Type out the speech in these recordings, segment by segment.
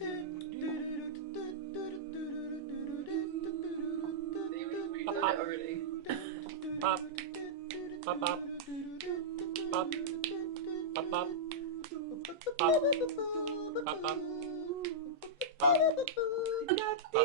We did it already. Pop. Pop, pop. Pop. Pop, pop. Pop. Pop, pop. Pop. Pop.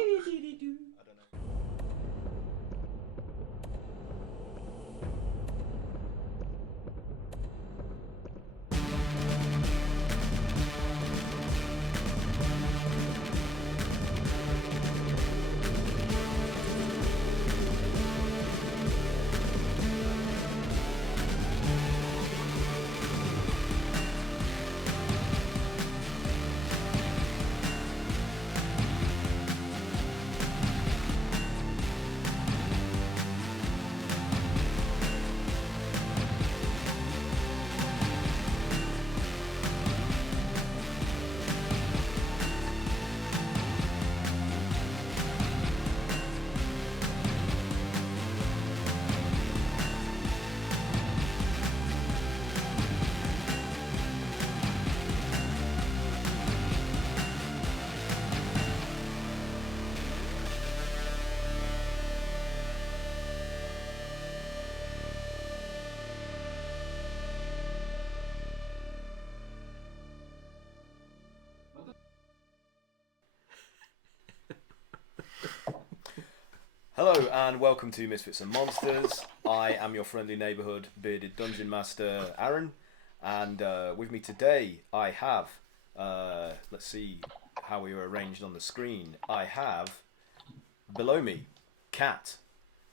Hello and welcome to Misfits and Monsters. I am your friendly neighbourhood bearded dungeon master Aaron, and with me today I have, let's see how we are arranged on the screen. I have below me Kat.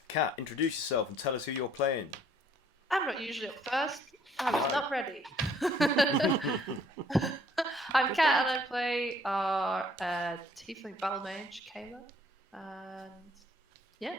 Kat, introduce yourself and tell us who you're playing. I'm not usually up first. I was not ready. I'm Kat and I play our tiefling battle mage, Kayla. And yeah.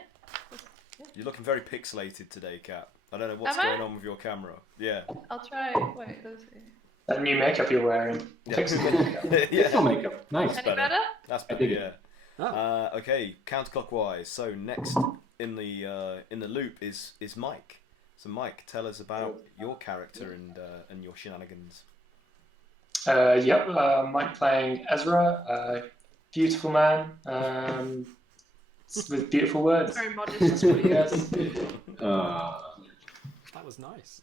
You're looking very pixelated today, Kat. I don't know what's Am I? going on with your camera. Yeah. I'll try. Wait, let's see. That new makeup you're wearing. Takes a good Yeah. Still makeup. Nice. Any better? That's I better, dig yeah. it. Oh. Okay, counterclockwise. So next in the loop is Mike. So Mike, tell us about your character and your shenanigans. Mike playing Ezra, beautiful man, with beautiful words. Very modest. That's what he has. That was nice.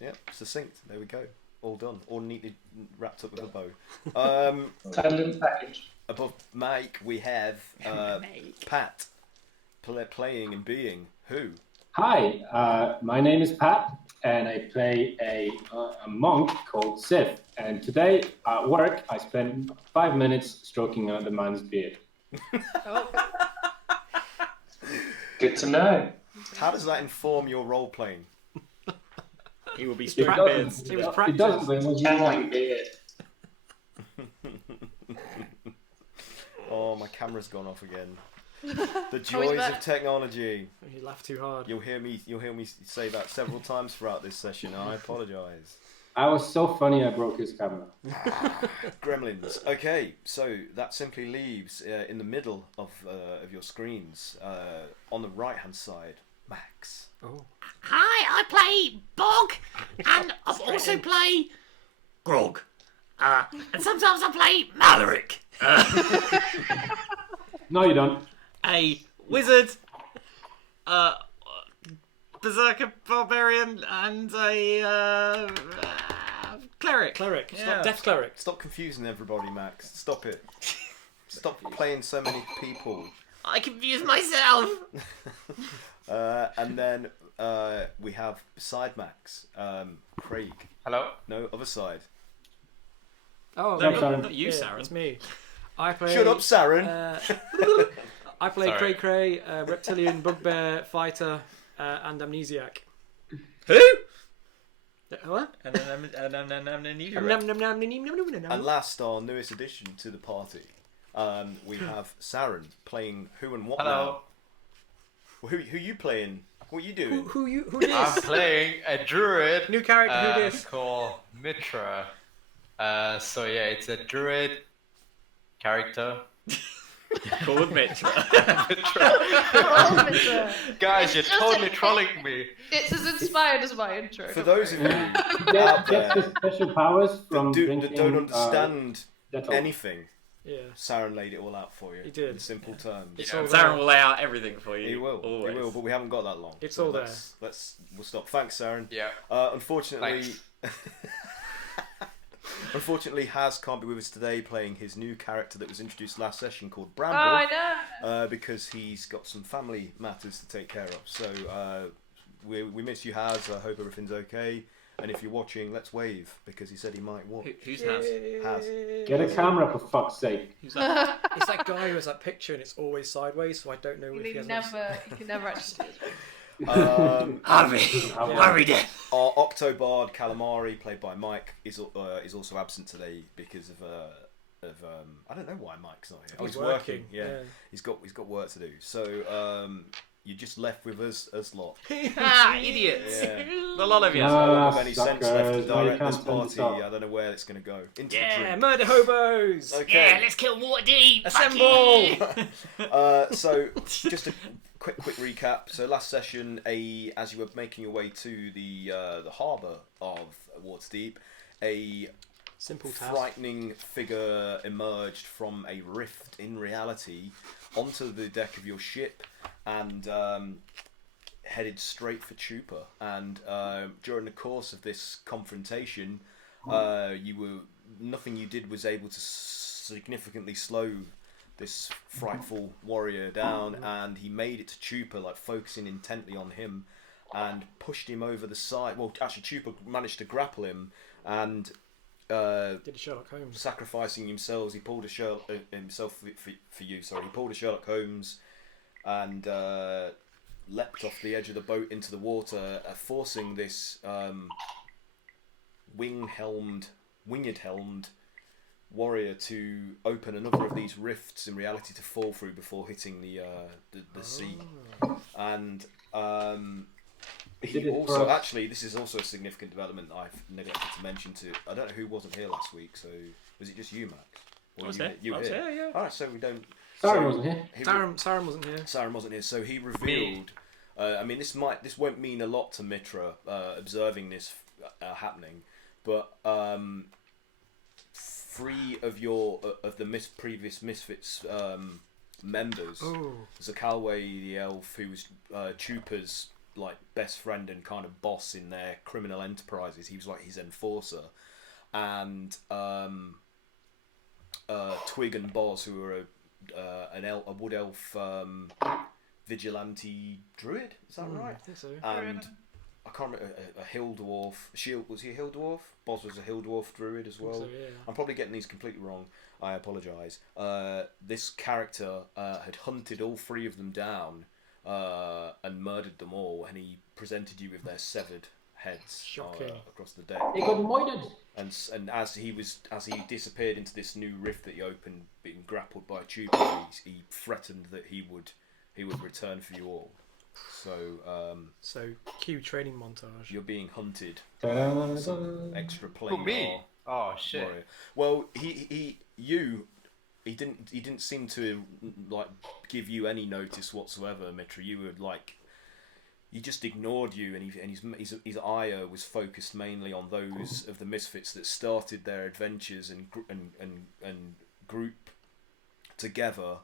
Yeah, succinct. There we go. All done. All neatly wrapped up with a bow. Title in the package. Above Mike, we have Pat playing and being who? Hi, my name is Pat, and I play a monk called Sith. And today at work, I spent 5 minutes stroking the man's beard. Oh. Good to know. How does that inform your role playing? He will be It straight beards. doesn't, It was it practice. doesn't, but it was Channeling beard. Oh, my camera's gone off again. The joys of technology. You laughed too hard. You'll hear me say that several times throughout this session. I apologise. I was so funny I broke his camera. Gremlins. Okay, so that simply leaves in the middle of your screens, on the right hand side, Max. Oh. Hi, I play Bog, and I also play Grog, and sometimes I play Maloric, No, you don't. a wizard, berserker barbarian, and a cleric. Cleric. Yeah. Stop. Death cleric. Stop confusing everybody, Max. Stop it. Stop playing so many people. I confuse myself. And then we have beside Max, Craig. Hello. No, other side. Oh, No, no, sorry. Not you, Sarah. It's me. I play. Shut up, Saren. I play Sorry. Cray Cray, reptilian bugbear fighter, and amnesiac. Who? What? And amnesia. And last, our newest addition to the party, we have Saren playing who and what Hello. now? Who you playing? What you doing? Who this? I'm playing a druid New character. Who this? called Mitra. So yeah, it's a druid character. Called Mitra. Guys, you're It's just totally a- trolling me. It's as inspired as my intro. For those of you out Get there the special powers from that drinking. don't understand Dettol. anything, Yeah. Saren laid it all out for you. He did. In simple terms. It's Yeah, all Darren there. will lay out everything for you. He will. Always. He will. But we haven't got that long. It's So all there. We'll stop. Thanks, Saren. Yeah. Unfortunately, unfortunately, Haz can't be with us today, playing his new character that was introduced last session called Oh, Bramble. I know. Because he's got some family matters to take care of. So we miss you, Haz. I hope everything's okay. And if you're watching, let's wave, because he said he might watch. Who's Has? Haz. Get a camera for fuck's sake. Who's that? It's that guy who has that picture and it's always sideways, so I don't know if he You has. can never actually see it. Harvey. Worried it. Our Octobard Calamari, played by Mike, is also absent today because of I don't know why Mike's not here. He's He's working. working, Yeah. yeah. He's got work to do. So you're just left with us lot. Idiots. Yeah. The lot of you. I don't have any sense left to suckers, why you direct this can't turn this party. off? I don't know where it's going to go. Into Yeah, the drink. murder hobos! Okay. Yeah, let's kill Waterdeep. Assemble! So just a quick recap. So last session, as you were making your way to the harbour of Waterdeep, a Simple task. frightening figure emerged from a rift in reality onto the deck of your ship and headed straight for Chupa. And during the course of this confrontation, nothing you did was able to significantly slow this frightful warrior down, and he made it to Chupa, like focusing intently on him, and pushed him over the side. Well, actually, Chupa managed to grapple him, and Did a Sherlock Holmes. sacrificing himself, he pulled a himself for you. Sorry, he pulled a Sherlock Holmes, and leapt off the edge of the boat into the water, forcing this winged-helmed warrior to open another of these rifts in reality to fall through before hitting the sea. And he also, actually, this is also a significant development that I've neglected to mention to. I don't know who wasn't here last week, so was it just you, Max? Or I was you, here. you I was here? here, yeah. Alright, so we don't. Saren wasn't here. Saren wasn't here. Saren wasn't here, so he revealed. I mean, this won't mean a lot to Mitra observing this happening, but 3 of the previous Misfits members, Zakalwe the elf, who was Chupa's like best friend and kind of boss in their criminal enterprises. He was like his enforcer, and Twig and Boz, who were a wood elf vigilante druid. Is that right? I think so. And I can't remember, a hill dwarf. Was he a hill dwarf? Boz was a hill dwarf druid as well. So, yeah. I'm probably getting these completely wrong. I apologise. This character had hunted all 3 of them down and murdered them all, and he presented you with their severed heads Shocking. across the deck. They got moided. And as he disappeared into this new rift that he opened, being grappled by Chupa, he threatened that he would return for you all. So cue training montage. you're being hunted. Ta-da. Some extra Who, planar me? Oh shit. warrior. Well, he didn't seem to like give you any notice whatsoever, Mitra. You were like, he just ignored you, and his ire was focused mainly on those of the Misfits that started their adventures and group together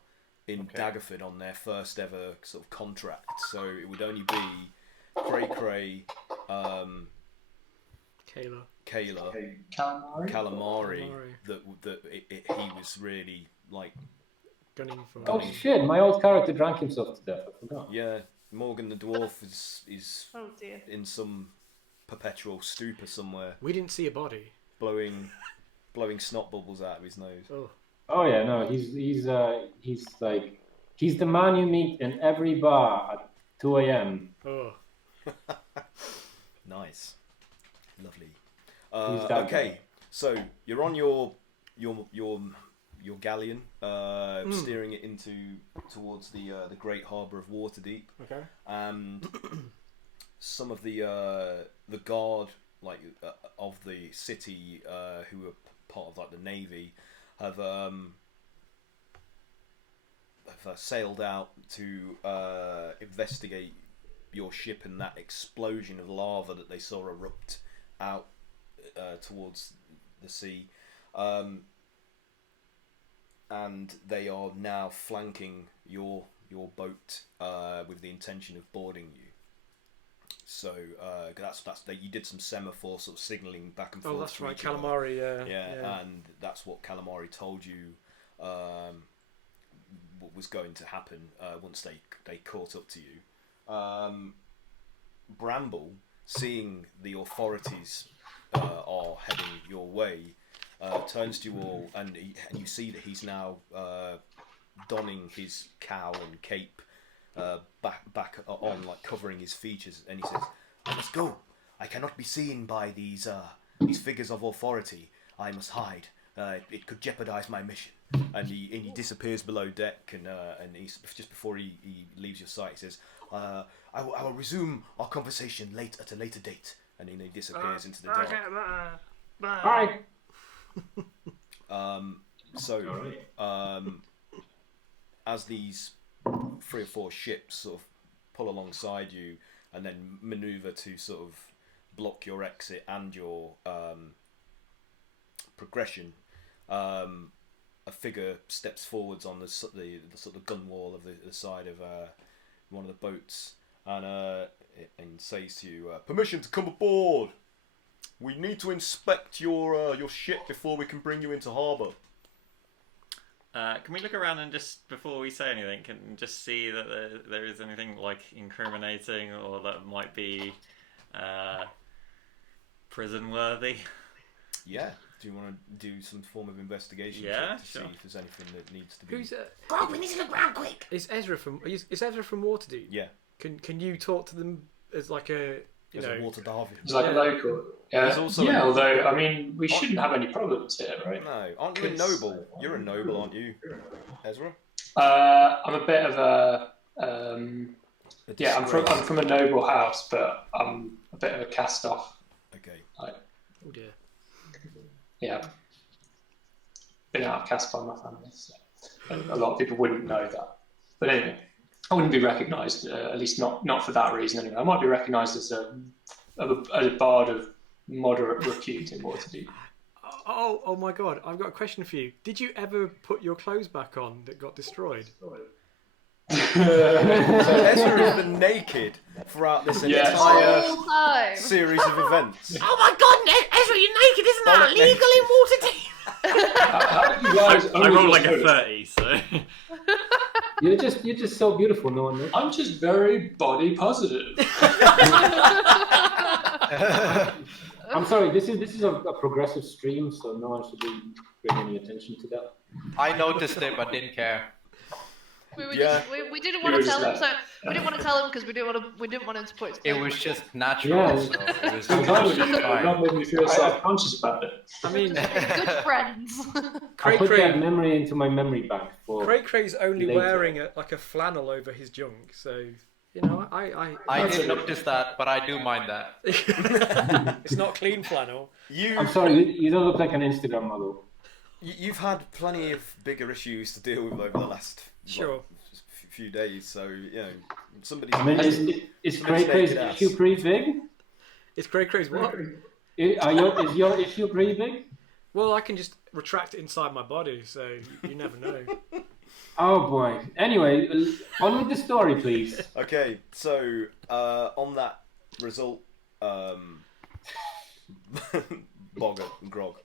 in Daggerford on their first ever sort of contract. So it would only be Cray, Kayla, Calamari that he was really like Gunning for. Oh shit, my old character drank himself to death. I forgot. Yeah, Morgan the dwarf is Oh dear. in some perpetual stupor somewhere, We didn't see a body. blowing snot bubbles out of his nose. Oh. Oh yeah, no, he's the man you meet in every bar at 2 a.m. Oh. Nice, lovely. Who's that Okay, guy? so you're on your galleon, steering it towards the great harbour of Waterdeep, Okay. and some of the guard of the city who are part of like the navy have sailed out to investigate your ship and that explosion of lava that they saw erupt out towards the sea. and they are now flanking your boat with the intention of boarding you. So that's you did some semaphore sort of signalling back and forth. Oh, that's to right, each other. calamari. Yeah, and that's what calamari told you what was going to happen once they caught up to you. Bramble, seeing the authorities are heading your way, turns to you all, and you see that he's now donning his cowl and cape back on, like covering his features, and he says, "I must go. I cannot be seen by these figures of authority. I must hide. It could jeopardize my mission." And he disappears below deck, and he's just before he leaves your sight, he says, I will resume our conversation at a later date," and then he disappears into the dark. Bye. As these 3 or 4 ships sort of pull alongside you and then maneuver to sort of block your exit and your progression, a figure steps forwards on the sort of gun wall of the side of one of the boats, and says to you, "Permission to come aboard. We need to inspect your ship before we can bring you into harbour." Can we look around and just, before we say anything, can just see that there is anything like incriminating or that might be prison worthy? Yeah. Do you want to do some form of investigation Yeah, check to sure. see if there's anything that needs to be? Who's Grog, we need to look round quick. is Ezra from Waterdeep? Yeah. Can you talk to them as like a There's a water Darwin. It's like a local. There's also Yeah, a- although, I mean, we shouldn't have any problems here, right? No, aren't you a noble? You're a noble, aren't you, Ezra? I'm a bit of a... A I'm from a noble house, but I'm a bit of a cast-off. Okay. Oh dear. Yeah. Been outcast by my family, so a lot of people wouldn't know that. But anyway, I wouldn't be recognised, at least not for that reason anyway. I might be recognised as a bard of moderate repute in Waterdeep. Oh my God! I've got a question for you. Did you ever put your clothes back on that got destroyed? So Ezra has been naked throughout this Yes. entire Whole time. series of events. Oh my God, Ezra, you're naked, isn't that Don't legal in Waterdeep? How did you guys I only rolled just like a notice? 30, so... You're just so beautiful, no one knows. I'm just very body positive. I'm sorry. This is a progressive stream, so no one should be bring any attention to that. I noticed it but didn't care. We were Yeah. just, we didn't We want were to tell him, just so we didn't want to tell him because we didn't want him to put his It clothes was on. just natural. Yeah. So it was I'm glad just you fine. not made me feel self-conscious about it. I mean, Good friends. I put that Cray memory into my memory bank for. Cray's only later. wearing a flannel over his junk, so you know I didn't notice that, but I do mind that. It's not clean flannel. I'm sorry. You don't look like an Instagram model. You've had plenty of bigger issues to deal with over the last Sure. few days, so you know somebody's. I mean, is Somebody's Cray's naked ass. issue pretty big? It's Cray's what? Is your issue pretty big? Well, I can just retract it inside my body, so you never know. Oh boy. Anyway, on with the story, please. Okay, so on that result, Boggart and Grog.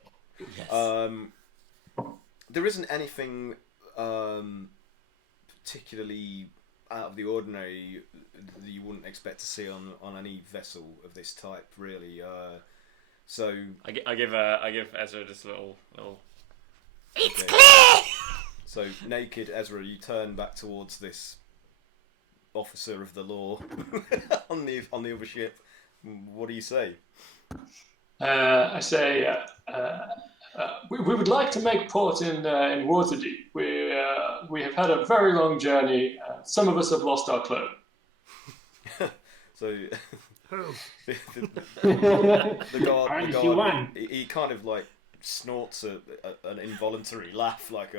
There isn't anything particularly out of the ordinary that you wouldn't expect to see on any vessel of this type, really. So I give Ezra just a little... It's Okay. clear! So naked Ezra, you turn back towards this officer of the law on the other ship. What do you say? I say we would like to make port in Waterdeep. We have had a very long journey. Some of us have lost our clothes. So Oh. the Aren't you guard, one? he kind of like snorts an involuntary laugh, like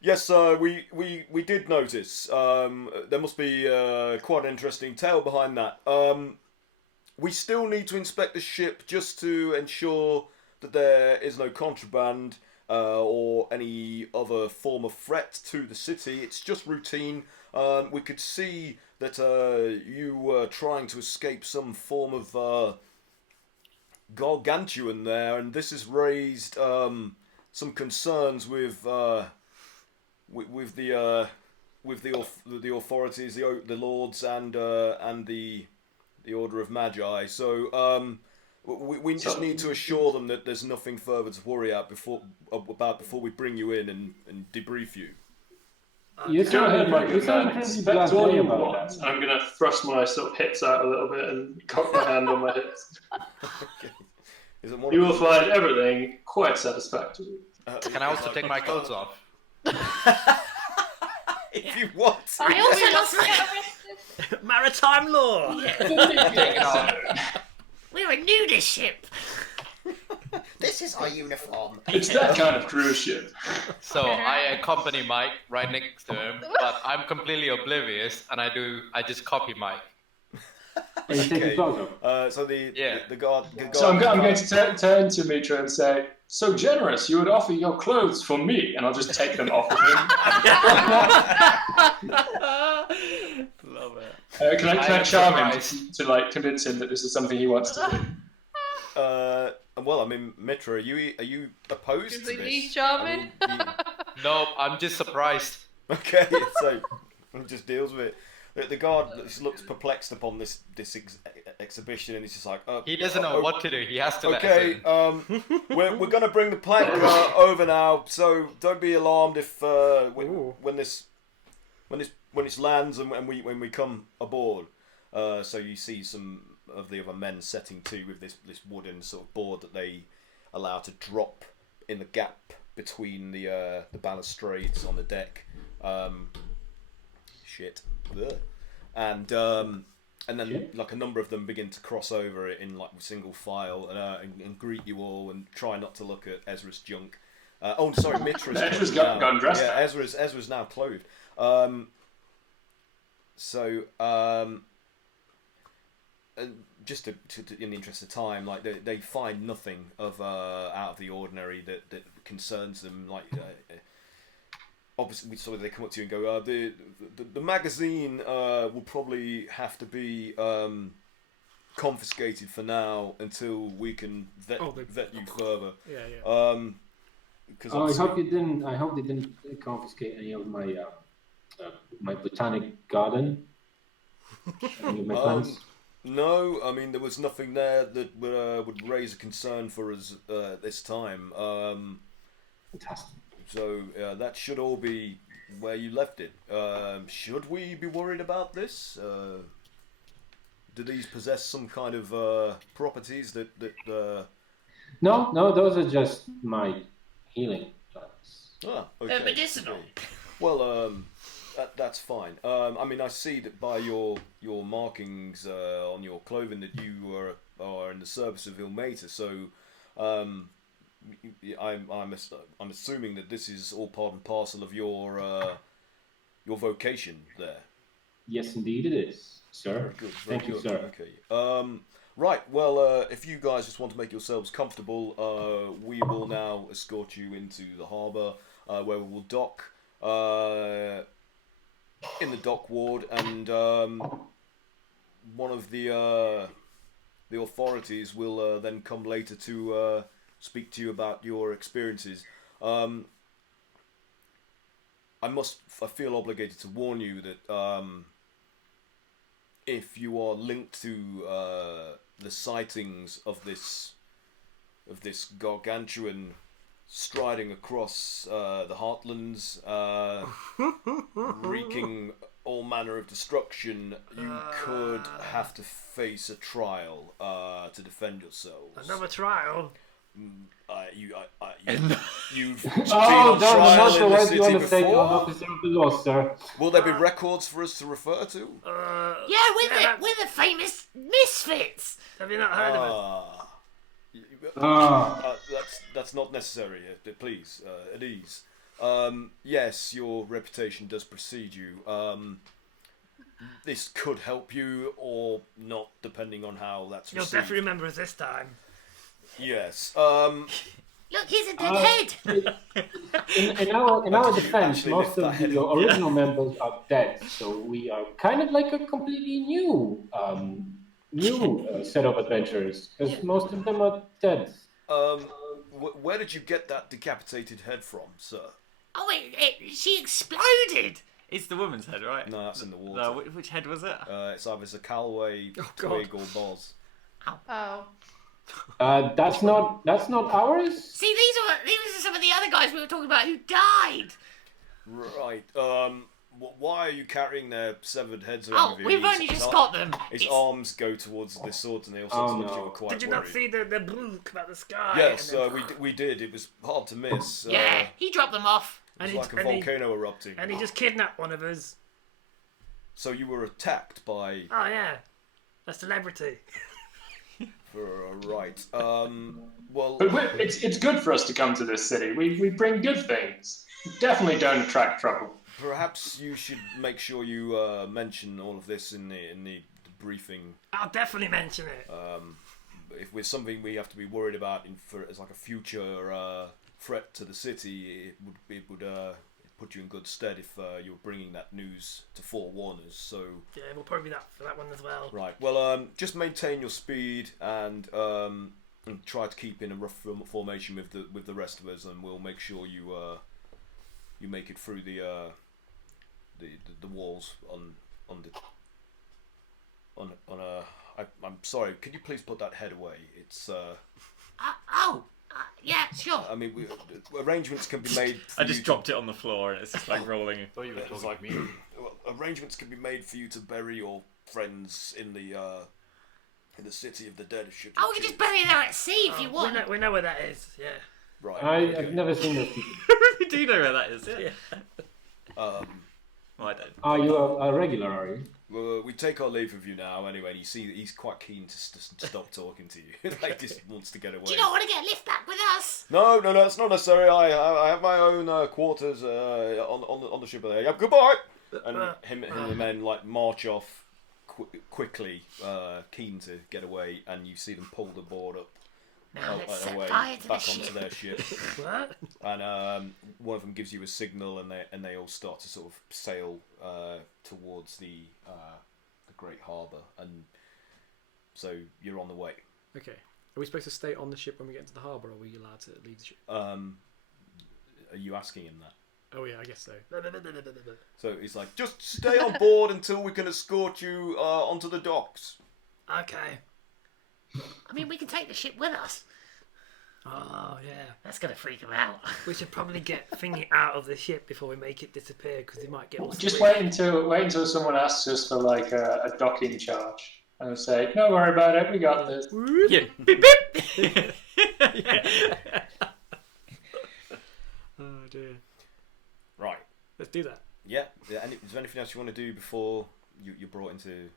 yes, we did notice. There must be quite an interesting tale behind that. We still need to inspect the ship just to ensure that there is no contraband. or any other form of threat to the city. It's just routine. We could see that you were trying to escape some form of gargantuan there, and this has raised some concerns with the authorities, the lords, and the Order of Magi. So we just need to assure them that there's nothing further to worry about before we bring you in and debrief you. You Go ahead, Mike. you sound pretty Expect all blasé you about want. that. I'm going to thrust my sort of hips out a little bit and cock my hand on my hips. Okay. Is it one You of will find everything quite satisfactory. Can I also take my clothes off? if you want to. I also lost my. Maritime law. Take it off. We're a nudist ship. This is our uniform. It's that kind of cruise ship. So I accompany Mike right next to him, but I'm completely oblivious, and I just copy Mike. And you take your clothes off. So the guard. So I'm going to turn to Mitra and say, "So generous, you would offer your clothes for me," and I'll just take them off of him. Love it. Can I charm him to like convince him that this is something he wants to do? Well, I mean, Mitra, are you opposed Is to he this? charming? I mean, No, I'm just surprised. okay, so he just deals with it. The guard just looks perplexed upon this exhibition, and he's just like, He doesn't know what to do. He has to let us okay, in. we're going to bring the plank over now, so don't be alarmed if when this lands and when we come aboard. So you see some of the other men setting to with this wooden sort of board that they allow to drop in the gap between the balustrades on the deck. Ugh. And then like a number of them begin to cross over it in like single file and greet you all and try not to look at Ezra's junk. Sorry, Mitra's Ezra's got dressed. Yeah, Ezra's now clothed. And just in the interest of time, like they find nothing of out of the ordinary that concerns them. Like obviously, so they come up to you and go, the magazine will probably have to be confiscated for now until we can vet you further. Yeah. I hope they didn't confiscate any of my my botanic garden. Any of my plants. No, I mean there was nothing there that would raise a concern for us this time. Fantastic. So that should all be where you left it. Should we be worried about this? Do these possess some kind of properties that? No, those are just my healing plants. Okay. They're medicinal. Well, that's fine. I mean, I see that by your markings on your clothing that you are in the service of HEIMAT. So, I'm assuming that this is all part and parcel of your vocation there. Yes, indeed it is, sir. Very good. Thank you, sir. Okay. Right. Well, if you guys just want to make yourselves comfortable, we will now escort you into the harbour, where we will dock in the dock ward, and one of the authorities will then come later to speak to you about your experiences. I feel obligated to warn you that if you are linked to the sightings of this gargantuan striding across the heartlands, wreaking all manner of destruction, you could have to face a trial to defend yourselves. Another trial. You've been Oh, on don't trial not in the the right city you understand you're an before. officer of the law, sir. Will there be records for us to refer to? Yeah, we're the famous Misfits. Have you not heard of That's not necessary. Please, at ease. Yes, your reputation does precede you. This could help you or not, depending on how that's it? You'll received. definitely remember us this time. Yes. Look, here's a dead head. In our defense, Actually, most lift of that head the up. original members are dead, so we are kind of like a completely new set of adventurers, because most of them are dead. Where did you get that decapitated head from, sir? Oh, she exploded. It's the woman's head, right? No, that's in the water. No, which head was it? It's either Zacalway, Oh, God. Twig, or Boz. Oh. That's not ours. See, these are some of the other guys we were talking about who died. Right. Why are you carrying their severed heads around Oh, with you? we've only just got them. His It's- arms go towards the swords, and they also look at you were quite Did you worried. not see the blue come out the sky? Yes, and then- we did. It was hard to miss. Yeah, he dropped them off. It was And like a and he- volcano erupting. And he just kidnapped one of us. So you were attacked by. Oh yeah, a celebrity. Right. Well. But it's good for us to come to this city. We bring good things. We definitely don't attract trouble. Perhaps you should make sure you mention all of this in the briefing. I'll definitely mention it. If there's something we have to be worried about as like a future threat to the city, it would put you in good stead if you were bringing that news to forewarn us. So Yeah, we'll probably be that for that one as well. right, well, just maintain your speed and try to keep in a rough formation with the rest of us, and we'll make sure you make it through the walls I'm sorry. Could you please put that head away? It's Yeah, sure. I mean, arrangements can be made. I just dropped it on the floor and it's just like rolling. thought you were It's talking like to me. arrangements can be made for you to bury your friends in the city of the dead. Should Oh, we can just bury her there at sea if you want. We know where that is. Yeah. right. I've never seen those people. You do know where that is, yeah? Um, Well, I don't. Are you a regular? Are you? well, we take our leave of you now. Anyway, you see, he's quite keen to stop talking to you. Like, just wants to get away. Do you not want to get a lift back with us? No, it's not necessary. I have my own quarters on the ship there. Yeah, goodbye. And him and the men like march off quickly, keen to get away. And you see them pull the board up Now let's set away fire to the back ship. onto their ship. What? And one of them gives you a signal, and they all start to sort of sail towards the great harbour, and so you're on the way. Okay. Are we supposed to stay on the ship when we get into the harbour, or are we allowed to leave the ship? Are you asking him that? Oh yeah, I guess so. So he's like, just stay on board until we can escort you onto the docks. Okay. I mean, we can take the ship with us. Oh yeah. That's going to freak him out. We should probably get Thingy out of the ship before we make it disappear, because they might get all. Just squished. wait until someone asks us for like a docking charge, and say, "Don't worry about it, we got this." Yeah. Beep beep. Oh dear. Right. Let's do that. Yeah. Is there anything else you want to do before you're brought into the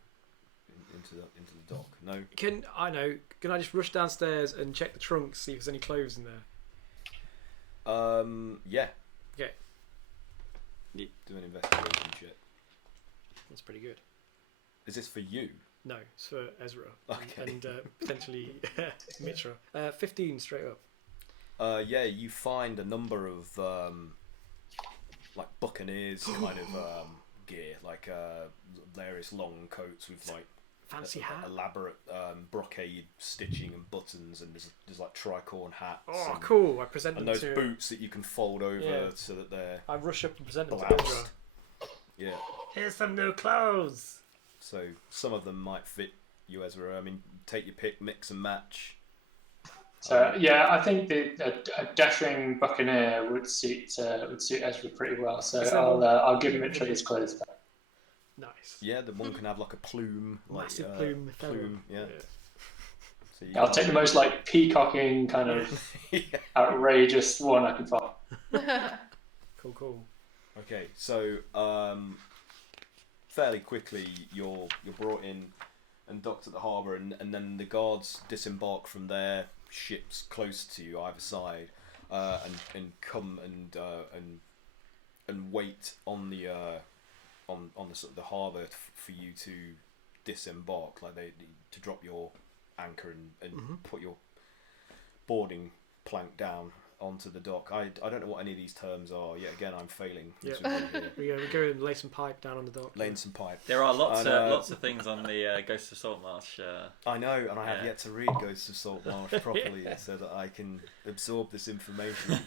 dock? No. Can I just rush downstairs and check the trunk, see if there's any clothes in there? Yeah. Okay. Do an investigation check. That's pretty good. Is this for you? No, it's for Ezra. Okay. And potentially Mitra. 15 straight up. Yeah, you find a number of like buccaneers kind of gear, like various long coats with like Fancy hat. elaborate brocade stitching and buttons, and there's like tricorn hats. Oh, and, cool. I present And them those to... boots that you can fold over Yeah. so that they're I rush up and present them to Ezra. bloused. Yeah. Here's some new clothes. So some of them might fit you, Ezra. I mean, take your pick, mix and match. So yeah, I think a dashing buccaneer would suit Ezra pretty well. So I'll give him each other's clothes back. Nice. Yeah, the one can have like a plume, like Massive plume. feather. plume. Yeah. So you I'll take the most like peacocking kind of yeah. outrageous one I can find. Cool. Okay, so fairly quickly you're brought in and docked at the harbour, and then the guards disembark from their ships close to you either side, and come and wait on the sort of the harbour for you to disembark, like to drop your anchor and put your boarding plank down onto the dock. I don't know what any of these terms are. Yet again, I'm failing. Yeah. miserably here. We go and lay some pipe down on the dock. Laying some pipe. There are lots And, lots of things on the Ghost of Saltmarsh. I know, and I have Yeah. yet to read Ghosts of Saltmarsh properly so that I can absorb this information.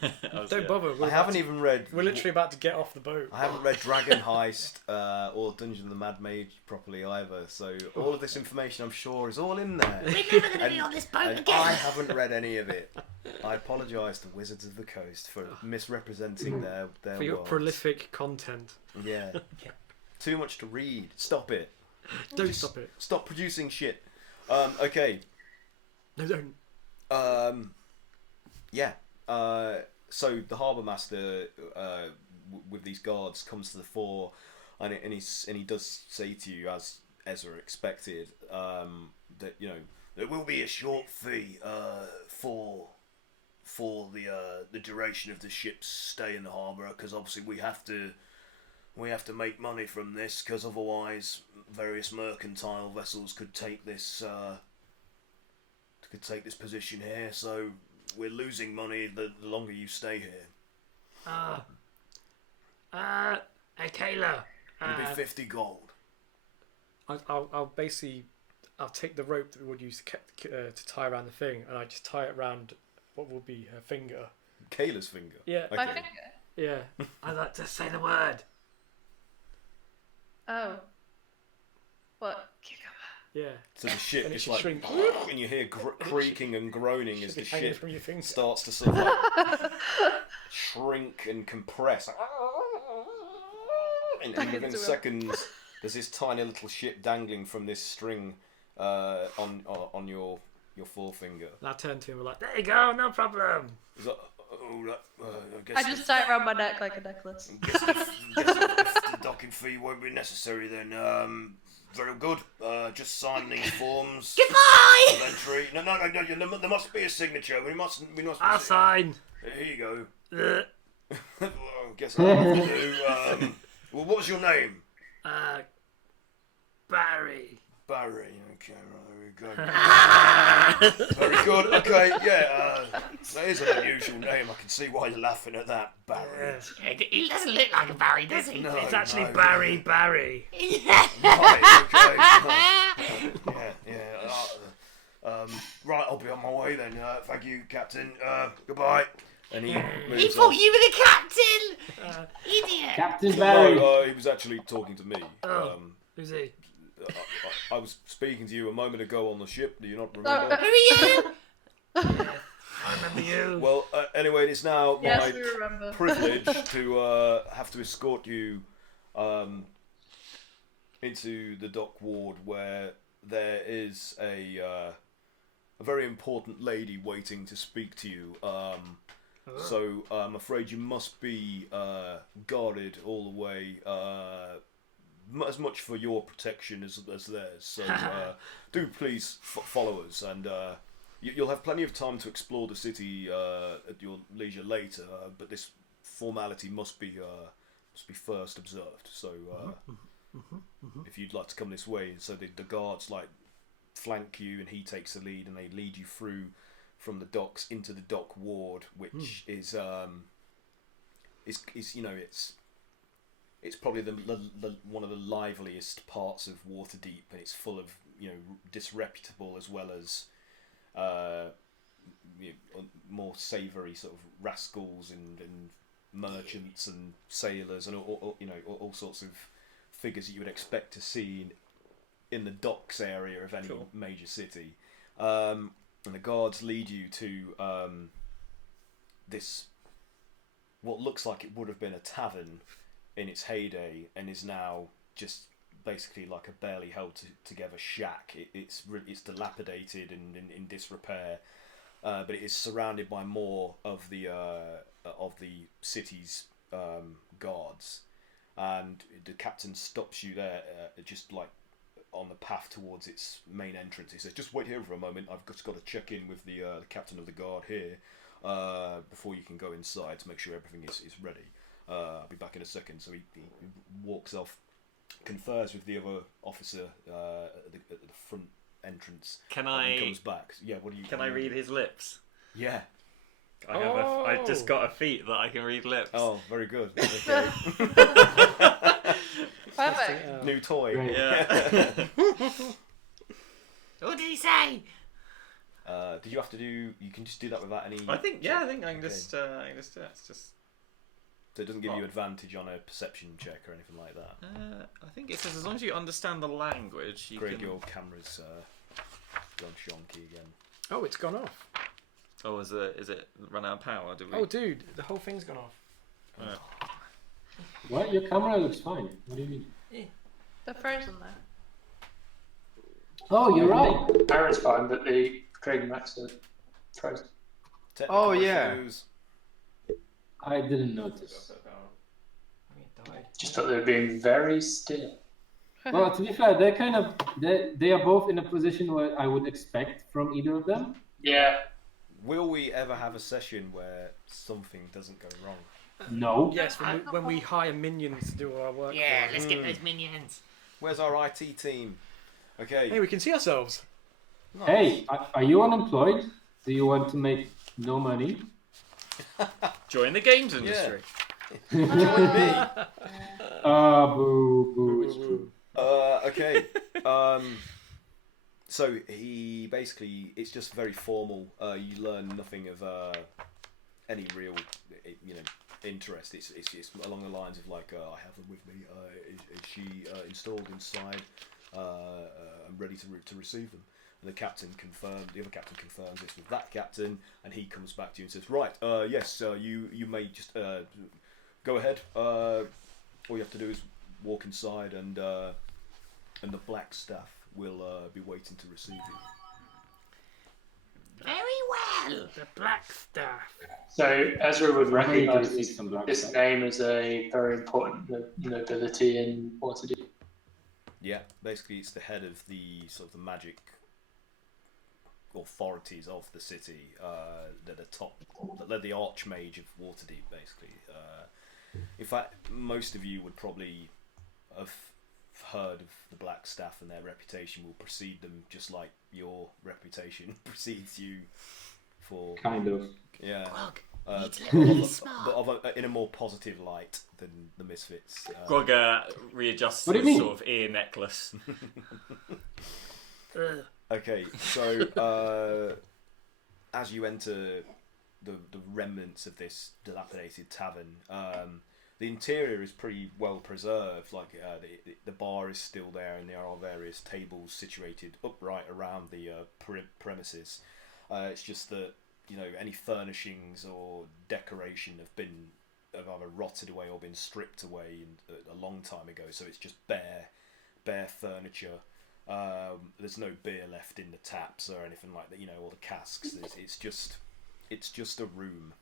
Don't bother. I haven't even read. We're literally about to get off the boat. I haven't read Dragon Heist or Dungeon of the Mad Mage properly either, so all of this information I'm sure is all in there. We're never going to be on this boat And again. I haven't read any of it. I apologise to Wizards of the Coast for misrepresenting their For your worlds. prolific content. Yeah. Too much to read. Stop it. Don't stop it. Stop producing shit. Okay. No, don't. Yeah. So the harbour master with these guards comes to the fore, and he does say to you, as Ezra expected, that there will be a short fee for the duration of the ship's stay in the harbour, because obviously we have to make money from this, because otherwise various mercantile vessels could take this position here. So we're losing money the longer you stay here. Kayla. It'll be 50 gold. I'll basically take the rope that we would use to tie around the thing, and I just tie it around what will be her finger. Kayla's finger. Yeah. Okay. My finger? Yeah. I'd like to say the word. Oh. What? Cucumber. Yeah. So the ship And it is should like, shrink. and you hear creaking and groaning as the Hanging ship from your finger. starts to sort of like shrink and compress. And within into it. seconds, there's this tiny little ship dangling from this string on your forefinger. And I turn to him and we're like, There you go, no problem. Is that, I guess I just tie it around my neck like a necklace. guess the docking fee won't be necessary then. Very good. Just sign these forms. Goodbye! of entry. No. There must be a signature. We must. I'll sign. Here you go. Uh, Well, I guess I'll have to do. Well, what's your name? Barry. Barry. Okay, right, there we go. Very good. Okay, yeah. That is an unusual name. I can see why you're laughing at that, Barry. He doesn't look like a Barry, does he? No, It's actually no. Barry. Right. Okay. Yeah. Right, I'll be on my way then. Thank you, Captain. Goodbye. And he moves He thought on. you were the captain! Idiot! Captain Barry. No, he was actually talking to me. Oh. Who's he? I was speaking to you a moment ago on the ship. Do you not remember? Who are you? I remember you. Well, anyway, it is now Yes, my we remember. privilege to have to escort you into the dock ward, where there is a very important lady waiting to speak to you. So I'm afraid you must be guarded all the way, as much for your protection as theirs. So do please follow us, and you'll have plenty of time to explore the city at your leisure later. But this formality must be first observed. So if you'd like to come this way, so the guards like flank you, and he takes the lead, and they lead you through from the docks into the dock ward, which is it's probably the one of the liveliest parts of Waterdeep, and it's full of disreputable as well as more savoury sort of rascals and merchants and sailors and all sorts of figures that you would expect to see in the docks area of any major city. And the guards lead you to this, what looks like it would have been a tavern in its heyday, and is now just basically like a barely held together shack. It's dilapidated and in disrepair, but it is surrounded by more of the city's guards, and the captain stops you there, just like on the path towards its main entrance. He says, "Just wait here for a moment. I've just got to check in with the captain of the guard here before you can go inside to make sure everything is ready. I'll be back in a second." So he walks off, confers with the other officer at the front entrance. Can and I comes back. Yeah. What do you? Can I read his lips? Yeah. I just got a feat that I can read lips. Oh, very good. Okay. Perfect. New toy. Yeah. What did he say? Did you have to do? You can just do that without any. I think I can just do it. It's just. So it doesn't give you advantage on a perception check or anything like that. I think it says as long as you understand the language, you Greg, can. your camera's gone shonky again. Oh, it's gone off. Oh, is it run out of power? Did we? Oh, dude, the whole thing's gone off. What? Your camera looks fine. What do you mean? They're frozen there. Oh, you're right. Aaron's fine, but the Craig Max are frozen. Technical yeah. issues. I didn't notice. Just thought they were being very still. Well, to be fair, they are both in a position where I would expect from either of them. Yeah. Will we ever have a session where something doesn't go wrong? No. Yes, when we hire minions to do all our work. Yeah, for us. let's get those minions. Where's our IT team? Okay. Hey, we can see ourselves. Nice. Hey, are you unemployed? Do you want to make no money? Join the games industry. Join me. Boo, it's true. Okay. So he basically, it's just very formal. You learn nothing of any real, interest. It's along the lines of like, I have them with me. Is she installed inside? I'm ready to receive them. And the other captain confirms this with that captain, and he comes back to you and says, right, yes, you may just go ahead. All you have to do is walk inside, and the Blackstaff will be waiting to receive you. Very well. The Blackstaff. So Ezra would recognise to see some black this stuff. name as a very important nobility in Waterdeep. Yeah, basically it's the head of the sort of the magic authorities of the city. They're the top. They're the archmage of Waterdeep, basically. In fact, most of you would probably have heard of the Blackstaff, and their reputation will precede them, just like your reputation precedes you. For Kind of. yeah, It's really smart. but in a more positive light than the Misfits. Grog readjusts What do you his mean? sort of ear necklace. Okay, so as you enter the remnants of this dilapidated tavern, the interior is pretty well preserved. Like the bar is still there, and there are various tables situated upright around the premises. It's just that any furnishings or decoration have either rotted away or been stripped away a long time ago. So it's just bare furniture. There's no beer left in the taps or anything like that, or the casks. It's just a room.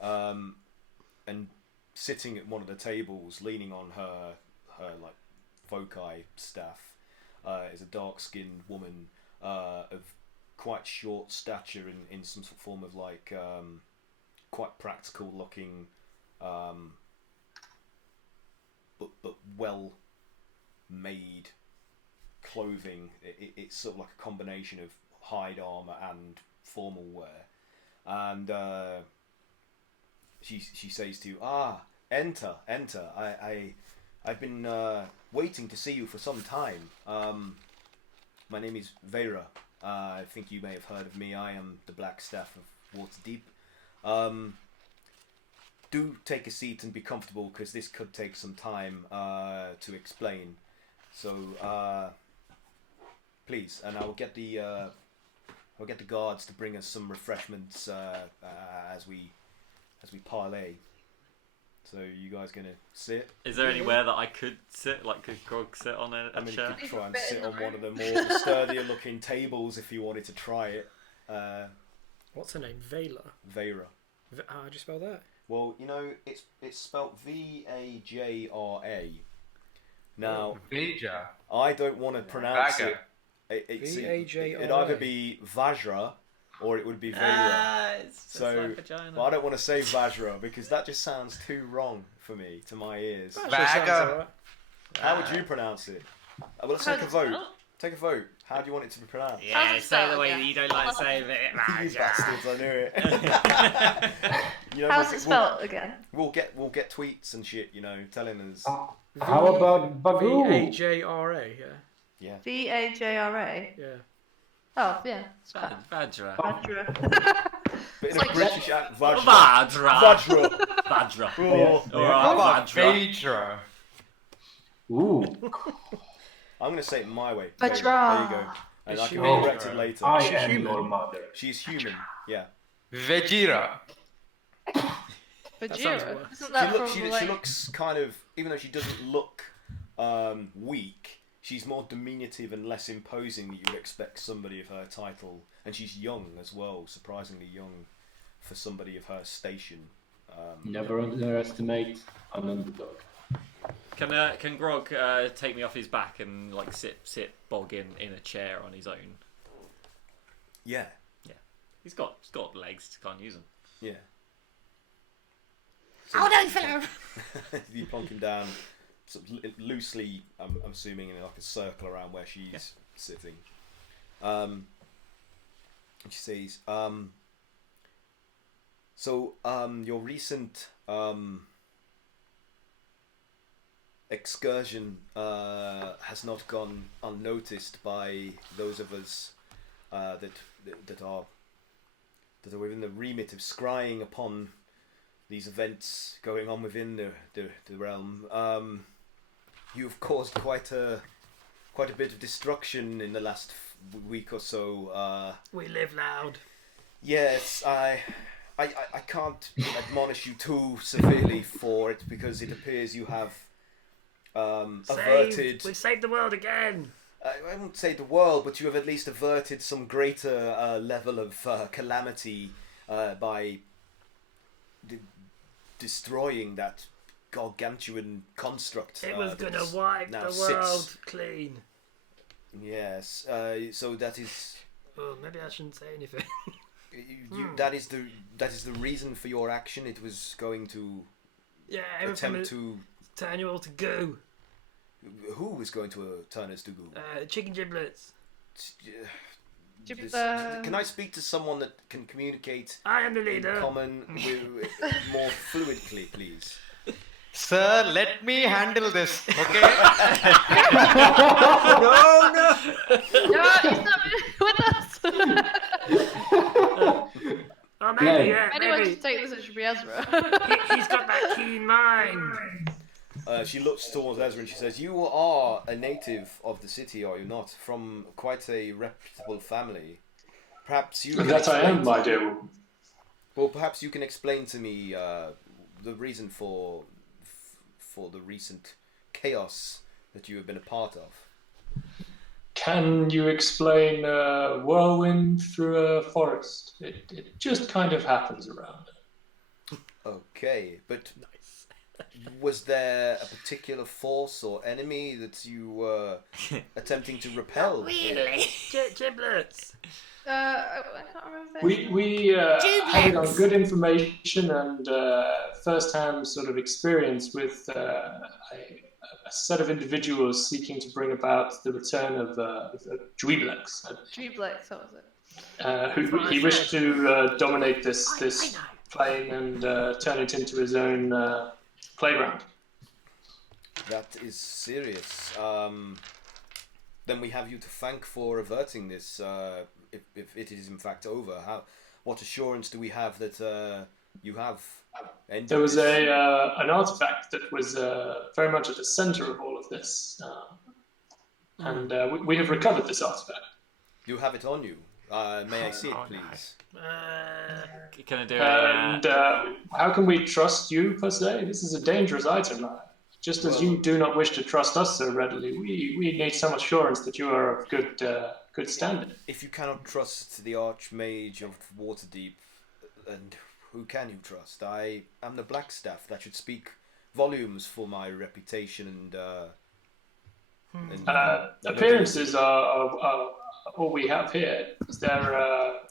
And sitting at one of the tables, leaning on her like foci staff, is a dark-skinned woman of quite short stature in some sort of form of like quite practical looking, but well made clothing. It's sort of like a combination of hide armor and formal wear, and she says to you, enter. I've been waiting to see you for some time. My name is Vera. I think you may have heard of me. I am the Blackstaff of Waterdeep. Do take a seat and be comfortable, because this could take some time to explain. So please, and I'll get the guards to bring us some refreshments as we parlay. So you guys gonna sit? Is there anywhere that I could sit? Like, could Grog sit on a You chair? could try and sit on one of the more sturdier looking tables if you wanted to try it. What's her name? Vela. Vera. How do you spell that? Well, it's spelt Vajra. Now, Vija. I don't want to pronounce Vaga. it. V-A-J-R-A. It'd either be Vajra or it would be Vera. It's So, like vagina. but I don't want to say Vajra because that just sounds too wrong for me, to my ears. That actually sounds Vaga. alright. How would you pronounce it? Well, let's take a vote. Take a vote. How do you want it to be pronounced? Yeah, How's it say the spelled way again? that you don't like saying it. You bastards! I knew it. You know, How's it spelled again? We'll get tweets and shit. Telling us. How about Bagoo? VAJRA, yeah. Yeah. VAJRA. Yeah. Oh yeah, it's fine. Vajra. Vajra. But in a British accent. Vajra. Vajra. Vajra. Vajra. Oh, Alright, Vajra. Phaedra. Ooh. I'm going to say it my way. Vajra. There you go. And Is I she can be human? corrected later. I She's am human. your mother. She's human. Yeah. Vegeta. That sounds Vajira. worse. Isn't that from She like... looks kind of, even though she doesn't look weak, she's more diminutive and less imposing than you would expect somebody of her title. And she's young as well, surprisingly young for somebody of her station. Never underestimate an underdog. Can Grog take me off his back and like sit Bog in a chair on his own? Yeah. He's got legs, can't use them. Yeah. Oh no, fellow! You plonk him down sort of loosely, I'm assuming, in like a circle around where she's sitting. She says, so your recent excursion has not gone unnoticed by those of us that are within the remit of scrying upon these events going on within the realm. You've caused quite a bit of destruction in the last week or so. We live loud. Yes, I can't admonish you too severely for it, because it appears you have averted. We've saved the world again. I won't say the world, but you have at least averted some greater level of calamity by destroying that gargantuan construct. It was gonna that wipe now the sits- world clean. Yes, so that is Oh, maybe I shouldn't say anything. that is the reason for your action. It was going to Yeah, everything attempt to. turn you all to goo. Who was going to turn us to goo? Chicken giblets. Can I speak to someone that can communicate I am the in leader. common more fluidly, please? Sir, let me handle this, okay? No! No, he's not with us. Oh, maybe, Yeah. yeah, Anyone maybe. should take this, it should be Ezra. He's got that keen mind. She looks towards Ezra and she says, "You are a native of the city, are you not? From quite a reputable family. Perhaps you." That I am, my dear woman. Well, perhaps you can explain to me the reason for the recent chaos that you have been a part of. Can you explain a whirlwind through a forest? It just kind of happens around. Okay, but was there a particular force or enemy that you were attempting to repel? Really? Giblets. I can't remember. We had it on good information and first-hand sort of experience with a set of individuals seeking to bring about the return of Dweeblex, Dweeblex, what was it? who he wished to dominate this I know. plane and turn it into his own playground. That is serious. Then we have you to thank for averting this. If it is in fact over, what assurance do we have that you have ended There was this? an artifact that was very much at the center of all of this, and we have recovered this artifact. You have it on you. May I see it, Oh, no. please? Can I do And how can we trust you per se? This is a dangerous item. Just as you do not wish to trust us so readily, we need some assurance that you are of good standing. If you cannot trust the Archmage of Waterdeep, and who can you trust? I am the Blackstaff. That should speak volumes for my reputation and Appearances are all we have here. Is there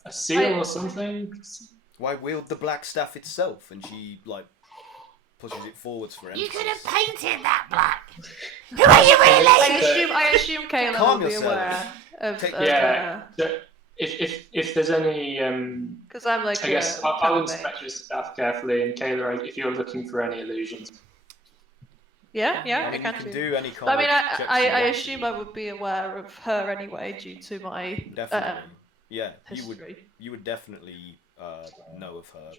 a seal or something? Why wield the Blackstaff itself? And she pushes it forwards for You emphasis. could have painted that black. Who are you really? I assume Kayla Calm will be yourself. aware of. Take- Yeah. So if there's any, Because I'm like. I guess I'll talent inspect mage. your staff carefully, and Kayla, if you're looking for any illusions. Yeah, I I mean, can you can do. do any kind But I mean, of checks I you want assume to. I would be aware of her anyway due to my Definitely. Yeah, history. you would definitely know of her.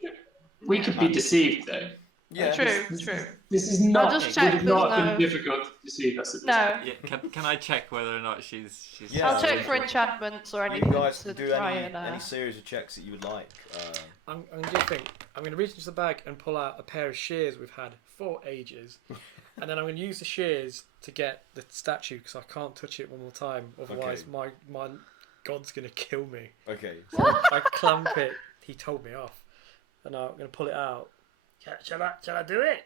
We could be deceived, though. Yeah. True. This is not. just It check would have there's not no- been difficult to deceive us. At this No, Yeah, can I check whether or not she's Yeah, I'll check yeah. for enchantments or You anything guys to can do try any and. series of checks that you would like. I'm going to do a thing. I'm going to reach into the bag and pull out a pair of shears we've had for ages. And then I'm going to use the shears to get the statue because I can't touch it one more time. Otherwise, my god's going to kill me. Okay. So I clamp it. He told me off. And now I'm going to pull it out. Shall I do it?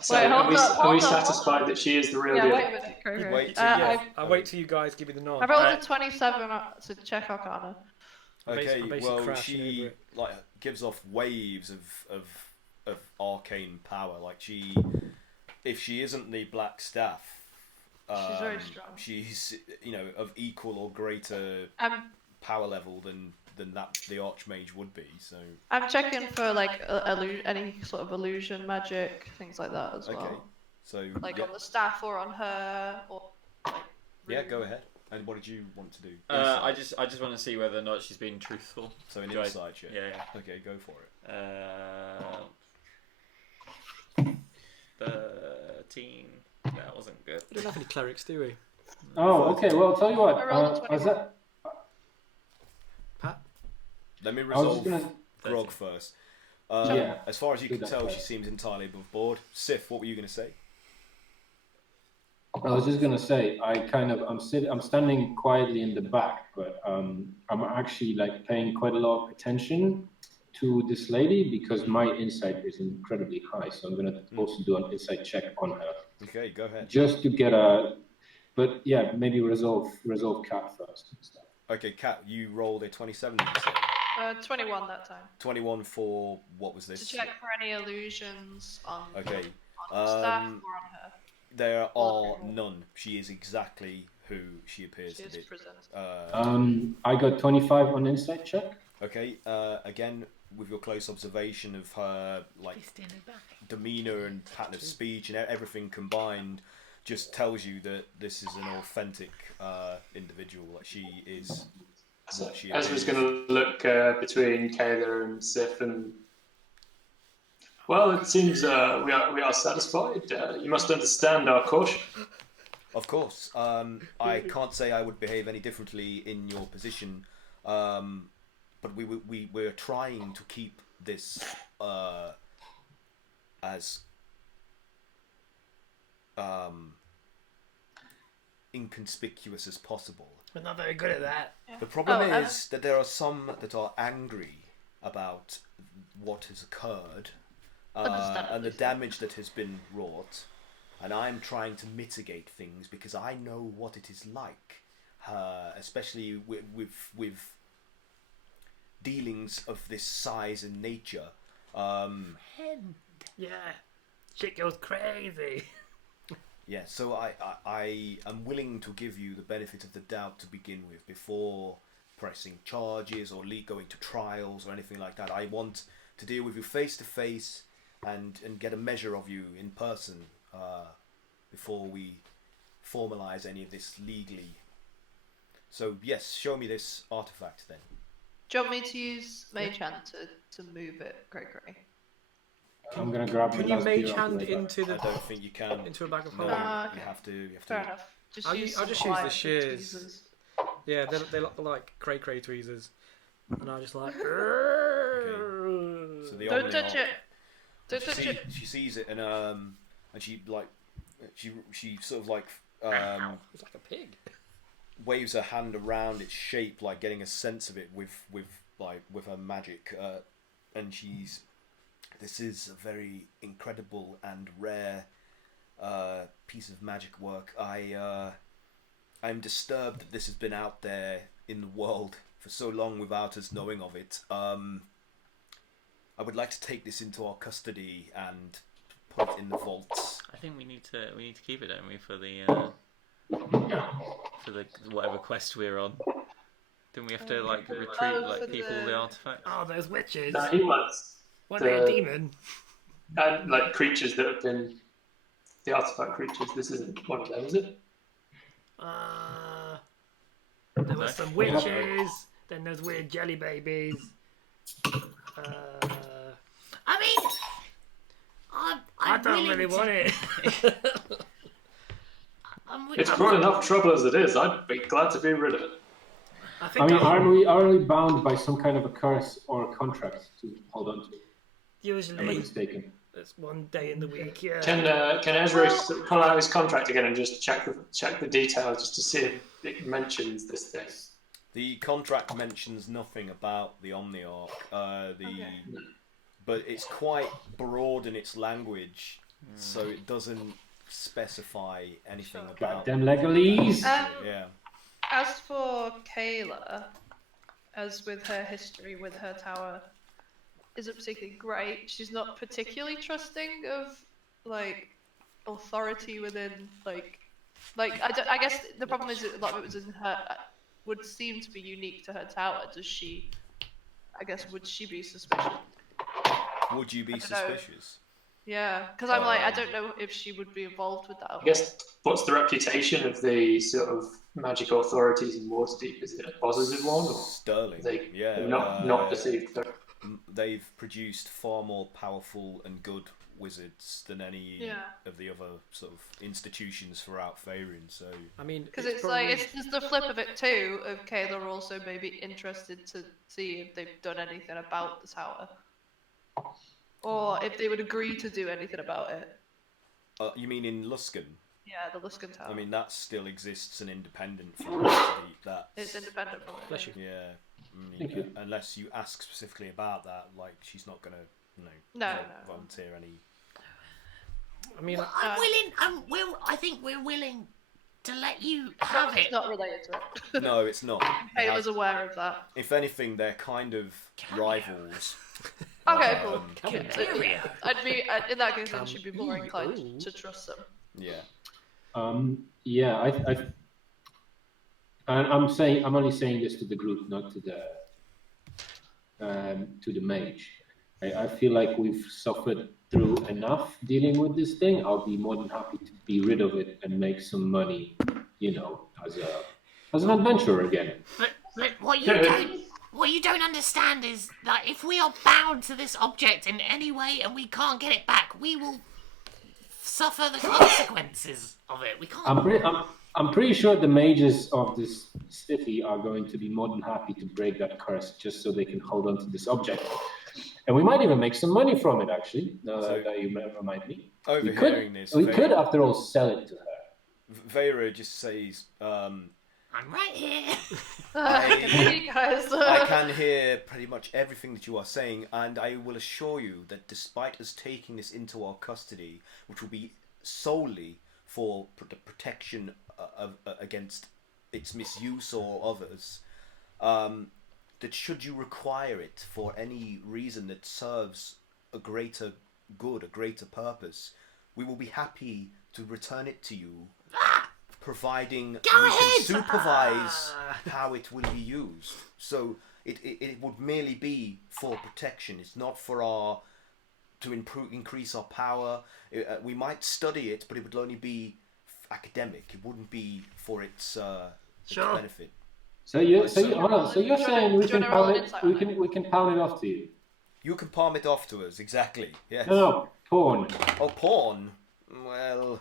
So Wait, hold are we, on, are hold we on, hold satisfied on. that she is the real Yeah, deal? wait a minute. Great. Wait till I wait till you guys give me the nod. I rolled a 27 to check Arcana. Okay. I'm basically Well, crashing over she it. like gives off waves of arcane power. Like if she isn't the Blackstaff, She's very strong. She's of equal or greater power level than that the Archmage would be. So I'm checking for like any sort of illusion, magic, things like that as well. okay. So Like yeah, on the staff or on her or. Like, yeah, go ahead. And what did you want to do? I Insight. just want to see whether or not she's being truthful. So an Do I- insight check. Yeah. Okay, go for it. 13. That wasn't good. We don't have any clerics, do we? Oh, okay. Well, I'll tell you what. I rolled a Was 21. that? Pat? Let me I was resolve just gonna. Grog first. Yeah. As far as you Do can that tell, first. she seems entirely above board. Sif, what were you going to say? I was just gonna say, I'm standing quietly in the back, but I'm actually like paying quite a lot of attention to this lady because my insight is incredibly high. So I'm gonna also do an insight check on her, Okay, go ahead. just to get but yeah, maybe resolve Cat first. And stuff. Okay, Kat, you rolled a 27. Did you say? 21 that time. 21 for what was this? To check for any illusions on, Okay. on the staff or on her. There are none. She is exactly who she appears She to is be. presented. I got 25 on insight check. Okay. Again, with your close observation of her demeanor and pattern of speech and everything combined, just tells you that this is an authentic individual. Like she is what she is. Ezra's going to look between Kayla and Sif and. Well, it seems we are satisfied. You must understand our caution. Of course. I can't say I would behave any differently in your position, but we're trying to keep this as inconspicuous as possible. We're not very good at that. The problem is that there are some that are angry about what has occurred and the damage that has been wrought, and I'm trying to mitigate things because I know what it is like, especially with dealings of this size and nature. Yeah. Shit goes crazy. Yeah, so I am willing to give you the benefit of the doubt to begin with before pressing charges or going to trials or anything like that. I want to deal with you face to face and get a measure of you in person before we formalize any of this legally. So yes, show me this artifact then. Do you want me to use Mage Hand to move it, Cray? I'm gonna grab. Can the you last mage beer hand off the way back. I into the don't think you can. into a bag of No, holding? okay. you have to. Fair enough. Just I'll use just use the quiet shears. tweezers. Yeah, they look like cray tweezers, and I just like. So the Don't Omni touch Arc, it. Don't touch it. she sees it and she like she sort of like It's like a pig. waves her hand around its shape, like getting a sense of it with her magic, and this is a very incredible and rare piece of magic work. I'm disturbed that this has been out there in the world for so long without us knowing of it. I would like to take this into our custody and put it in the vaults. I think we need to keep it, don't we, for the whatever quest we're on? Didn't we have to like retrieve like people the artifacts? Oh, those witches. No, he was. Were they a demon? And like creatures that have been the artifact creatures. This isn't one of them, is it? There were some witches. Then there's weird jelly babies. I mean, I don't really want it. It's brought enough trouble as it is. I'd be glad to be rid of it. I mean, aren't we bound by some kind of a curse or a contract to hold on to? Usually. Am I mistaken? It's one day in the week, yeah. Can Ezra pull out his contract again and just check the details just to see if it mentions this thing? The contract mentions nothing about the Omniarch. But it's quite broad in its language, so it doesn't specify anything about. Goddamn legalese. Yeah. As for Kayla, as with her history with her tower, isn't particularly great. She's not particularly trusting of like authority within I guess the problem is that a lot of it was in her would seem to be unique to her tower. Does she? I guess would she be suspicious? Would you be suspicious? Yeah, because I'm like I don't know if she would be involved with that. I guess what's the reputation of the sort of magical authorities in Waterdeep? Is it a positive one or sterling? They're not perceived. They've produced far more powerful and good wizards than any of the other sort of institutions throughout Wherein. So I mean, because it's like it's just the flip of it too. Of Kayla also maybe interested to see if they've done anything about the tower, or if they would agree to do anything about it. You mean in Luskan? Yeah, the Luskan tower. I mean that still exists and independent from Waterdeep. It's independent from it. Bless you. Yeah. Unless you ask specifically about that, like she's not gonna, volunteer any. I mean, well, I'm willing. I think we're willing to let you have it. It's not related to it. No, it's not. Kayla's aware of that. If anything, they're kind of rivals. Okay, cool. I'd be in that case. Then she'd be more inclined to trust them. Yeah. I'm only saying this to the group, not to the mage. I feel like we've suffered through enough dealing with this thing. I'll be more than happy to be rid of it and make some money, as an adventurer again. But what you don't understand is that if we are bound to this object in any way and we can't get it back, we will suffer the consequences of it. We can't. I'm pretty sure the mages of this city are going to be more than happy to break that curse just so they can hold on to this object. And we might even make some money from it, actually, now that you remind me. Overhearing this, we could, after all, sell it to her. Vera just says, I'm right here. I can hear pretty much everything that you are saying, and I will assure you that despite us taking this into our custody, which will be solely for the protection against its misuse or others, that should you require it for any reason that serves a greater good, a greater purpose, we will be happy to return it to you, providing we can supervise how it will be used. So it would merely be for protection. It's not for to increase our power. We might study it, but it would only be academic. It wouldn't be for its benefit. So you're saying we can pound it off to you? You can palm it off to us, exactly. Yes. No, pawn. Oh, pawn. Well,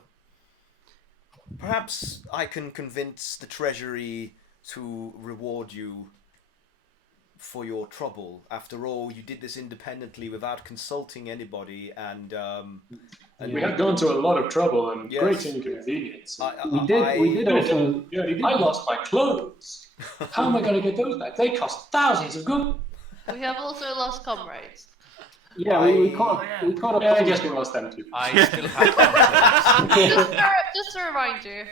perhaps I can convince the treasury to reward you for your trouble. After all, you did this independently without consulting anybody, and we have gone to a lot of trouble and great inconvenience. We did also. I lost my clothes. How am I going to get those back? They cost thousands of gold. We have also lost comrades. Yeah, we caught up. Yeah, I guess we lost them too. I still have just to remind you.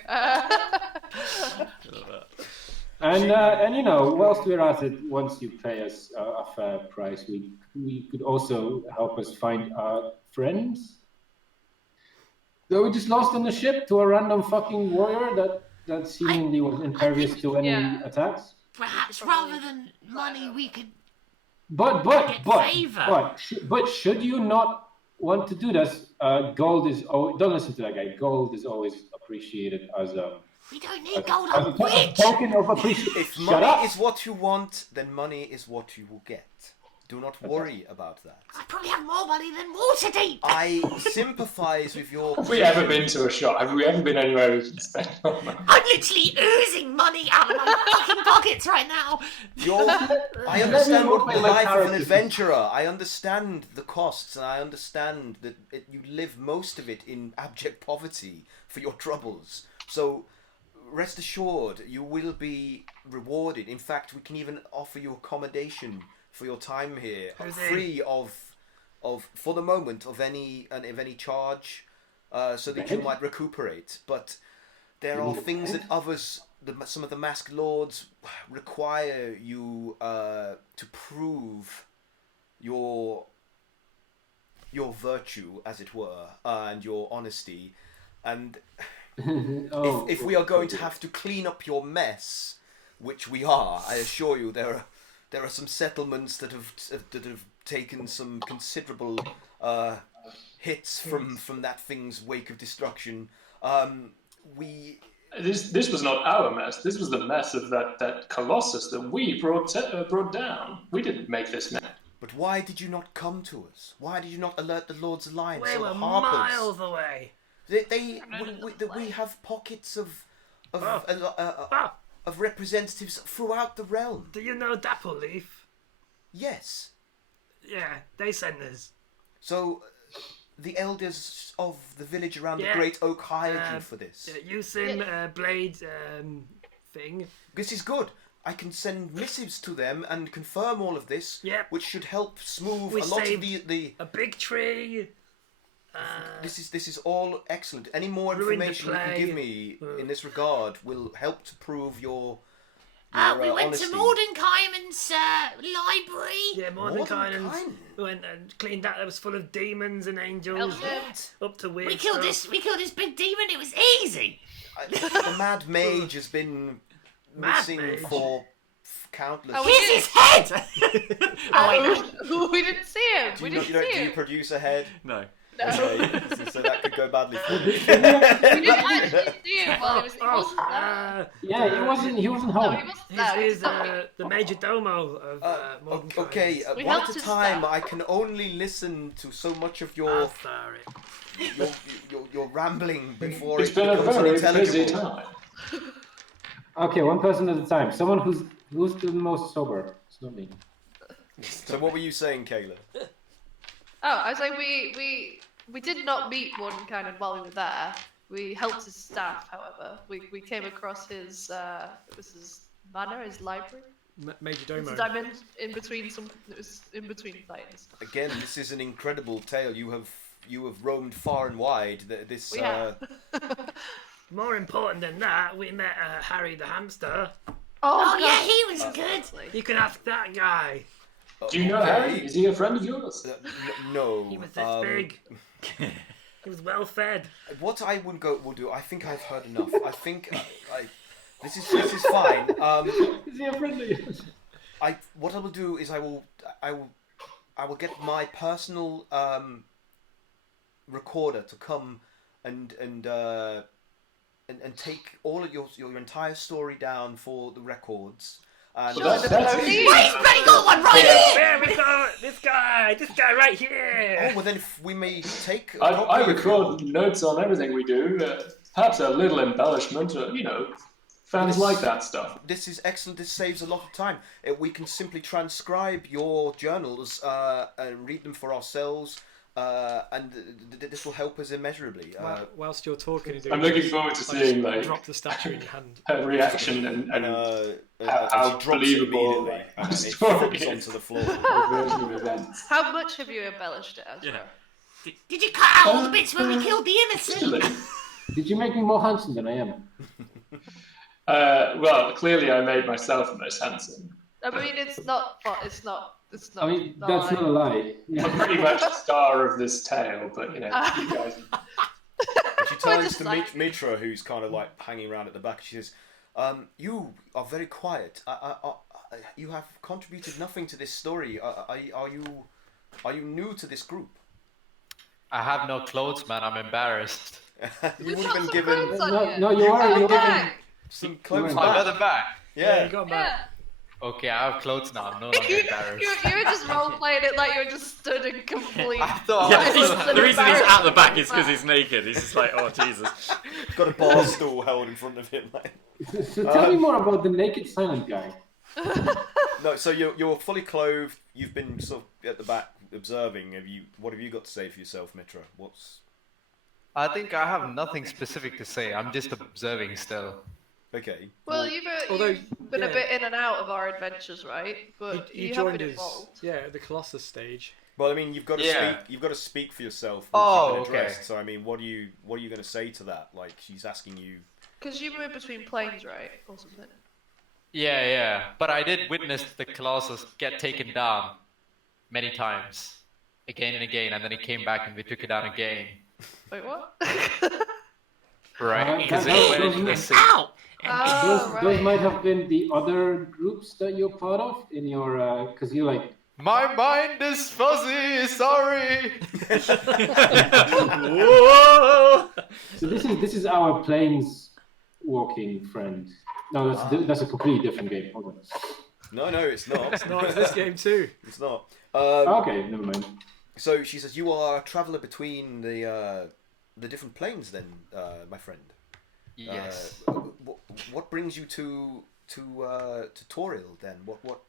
And you know, whilst we're at it, once you pay us a fair price, we could also help us find our friends that we just lost on the ship to a random fucking warrior that seemingly was impervious to any attacks. Perhaps rather than money, we could But favor. should you not want to do this? Gold is don't listen to that guy. Gold is always appreciated as a. We don't need gold. As I'm a rich. token of appreciation. If money is what you want, then money is what you will get. Do not worry about that. I probably have more money than Waterdeep. I sympathise with your... Have we ever been to a shop? Have we ever been anywhere we can spend more money? I'm literally oozing money out of my fucking pockets right now. I understand what the life of an adventurer. I understand the costs, and I understand that you live most of it in abject poverty for your troubles. So rest assured, you will be rewarded. In fact, we can even offer you accommodation for your time here, free of for the moment of any charge, so that you might recuperate. But there are things that some of the masked lords require you to prove your virtue, as it were, and your honesty. And if we are going to have to clean up your mess, which we are, I assure you, there are some settlements that have taken some considerable hits from that thing's wake of destruction. This was not our mess. This was the mess of that colossus that we brought down. We didn't make this mess. But why did you not come to us? Why did you not alert the Lord's Alliance? We or were the Harpers? miles away. We have pockets of representatives throughout the realm. Do you know Dappleleaf? Yes. Yeah, they sent us. So, the elders of the village around the Yeah. Great Oak hired you for this. Using Blade thing. This is good. I can send missives to them and confirm all of this, which should help smooth We a lot of saved the. a big tree. This is all excellent. Any more ruined the information you can play. give me in this regard will help to prove your We went honesty. to Mordenheimen's library. Yeah, Mordenheimen's. We went and cleaned that. It was full of demons and angels. Up to weird We killed stuff. this big demon. It was easy. The Mad Mage has been missing Mage? for countless. Here's his head. We didn't see him. We Do didn't you see him. produce a head? No. Okay, so that could go badly for you. We didn't actually see him while he wasn't there. Yeah, he wasn't No, home. he wasn't there. He's the major domo of Mordenheimen. Okay, We one helped at a his time. staff. I can only listen to so much of Ah, sorry. your rambling before It's it been a becomes very busy unintelligible. time. Okay, one person at a time. Someone who's the most sober. It's not me. So what were you saying, Kayla? Oh, I was like, we did not meet Mordenkainen while we were there. We helped his staff, however. We came across his it was his manor, his library. Major It's Domo. a diamond in between it was in between fights. Again, this is an incredible tale. You have roamed far and wide. This We have. More important than that, we met Harry the hamster. Oh yeah, he was good. You can ask that guy. Do you know Harry? Is he a friend of yours? No. He was this big. He was well fed. What I will do. I think I've heard enough. I think this is fine. Is he a friend of yours? What I will do is I will get my personal recorder to come and take all of your entire story down for the records. And Wait, he's got one right here. There we go. This guy right here. oh, well then if we may take. I record notes on everything we do. Perhaps a little embellishment, fans like that stuff. This is excellent. This saves a lot of time. We can simply transcribe your journals and read them for ourselves, and this will help us immeasurably. Whilst you're talking, I'm looking forward to seeing drop the statue in your hand. her reaction and she how drops it believable immediately, and it story falls is. onto the floor. Version of events. How much have you embellished it, Ezra? Yeah. Did you cut out all the bits where we killed the innocent? Did you make me more handsome than I am? Well, clearly I made myself the most handsome. I mean, it's not. It's not. I mean, that's not a lie. I'm pretty much the star of this tale, but you guys. And she turns to Mitra, who's kind of like hanging around at the back. She says, "You are very quiet. You have contributed nothing to this story. Are you new to this group?" I have no clothes, man. I'm embarrassed. You would have been given No, you are. some clothes. I got them back. Yeah, you got 'em back. Okay, I have clothes now. I'm no longer embarrassed. You were just role-playing it like you were just stood in complete... I thought the reason he's at the back is because he's naked. He's just like, oh, Jesus. Got a bar stool held in front of him. So tell me more about the naked silent guy. No, so you're fully clothed. You've been sort of at the back observing. What have you got to say for yourself, Mitra? I think I have nothing specific to say. I'm just observing still. Okay. Well, you've been a bit in and out of our adventures, right? But you have been involved. At the Colossus stage. Well, I mean, you've got to speak. You've got to speak for yourself. Okay. So, I mean, what are you going to say to that? Like, she's asking you. Because you move between planes, right, or something. Yeah. But I did witness the Colossus get taken down many times, again and again, and then it came back and we took it down again. Wait, what? Right? Because Ow! Those might have been the other groups that you're part of in your, because you like. My mind is fuzzy. Sorry. Whoa! So this is our planes walking friend. No, that's a completely different game. Hold on. No, it's not. It's not. It's this game too. It's not. Okay, never mind. So she says you are a traveller between the different planes, then, my friend. Yes. What brings you to Toriel then? What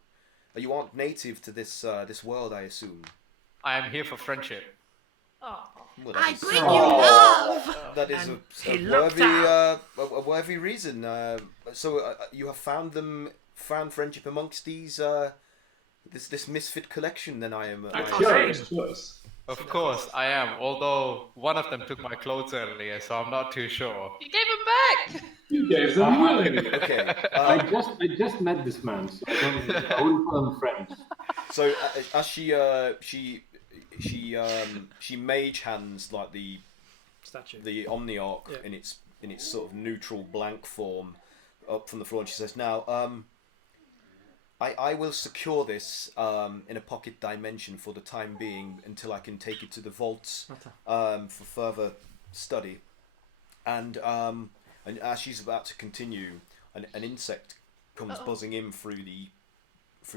you aren't native to this world, I assume. I am here for friendship. Oh. Well, I bring you love. That is a worthy reason. So you have found friendship amongst these this misfit collection. Then I am. Of course, I am. Although one of them took my clothes earlier, so I'm not too sure. You gave them back. You gave them willingly. Okay. I just met this man, so I wouldn't call him friends. So as she mage hands like the statue, the Omniarch in its sort of neutral blank form up from the floor, and she says, "Now, I will secure this in a pocket dimension for the time being until I can take it to the vaults for further study." And as she's about to continue, an insect comes buzzing in through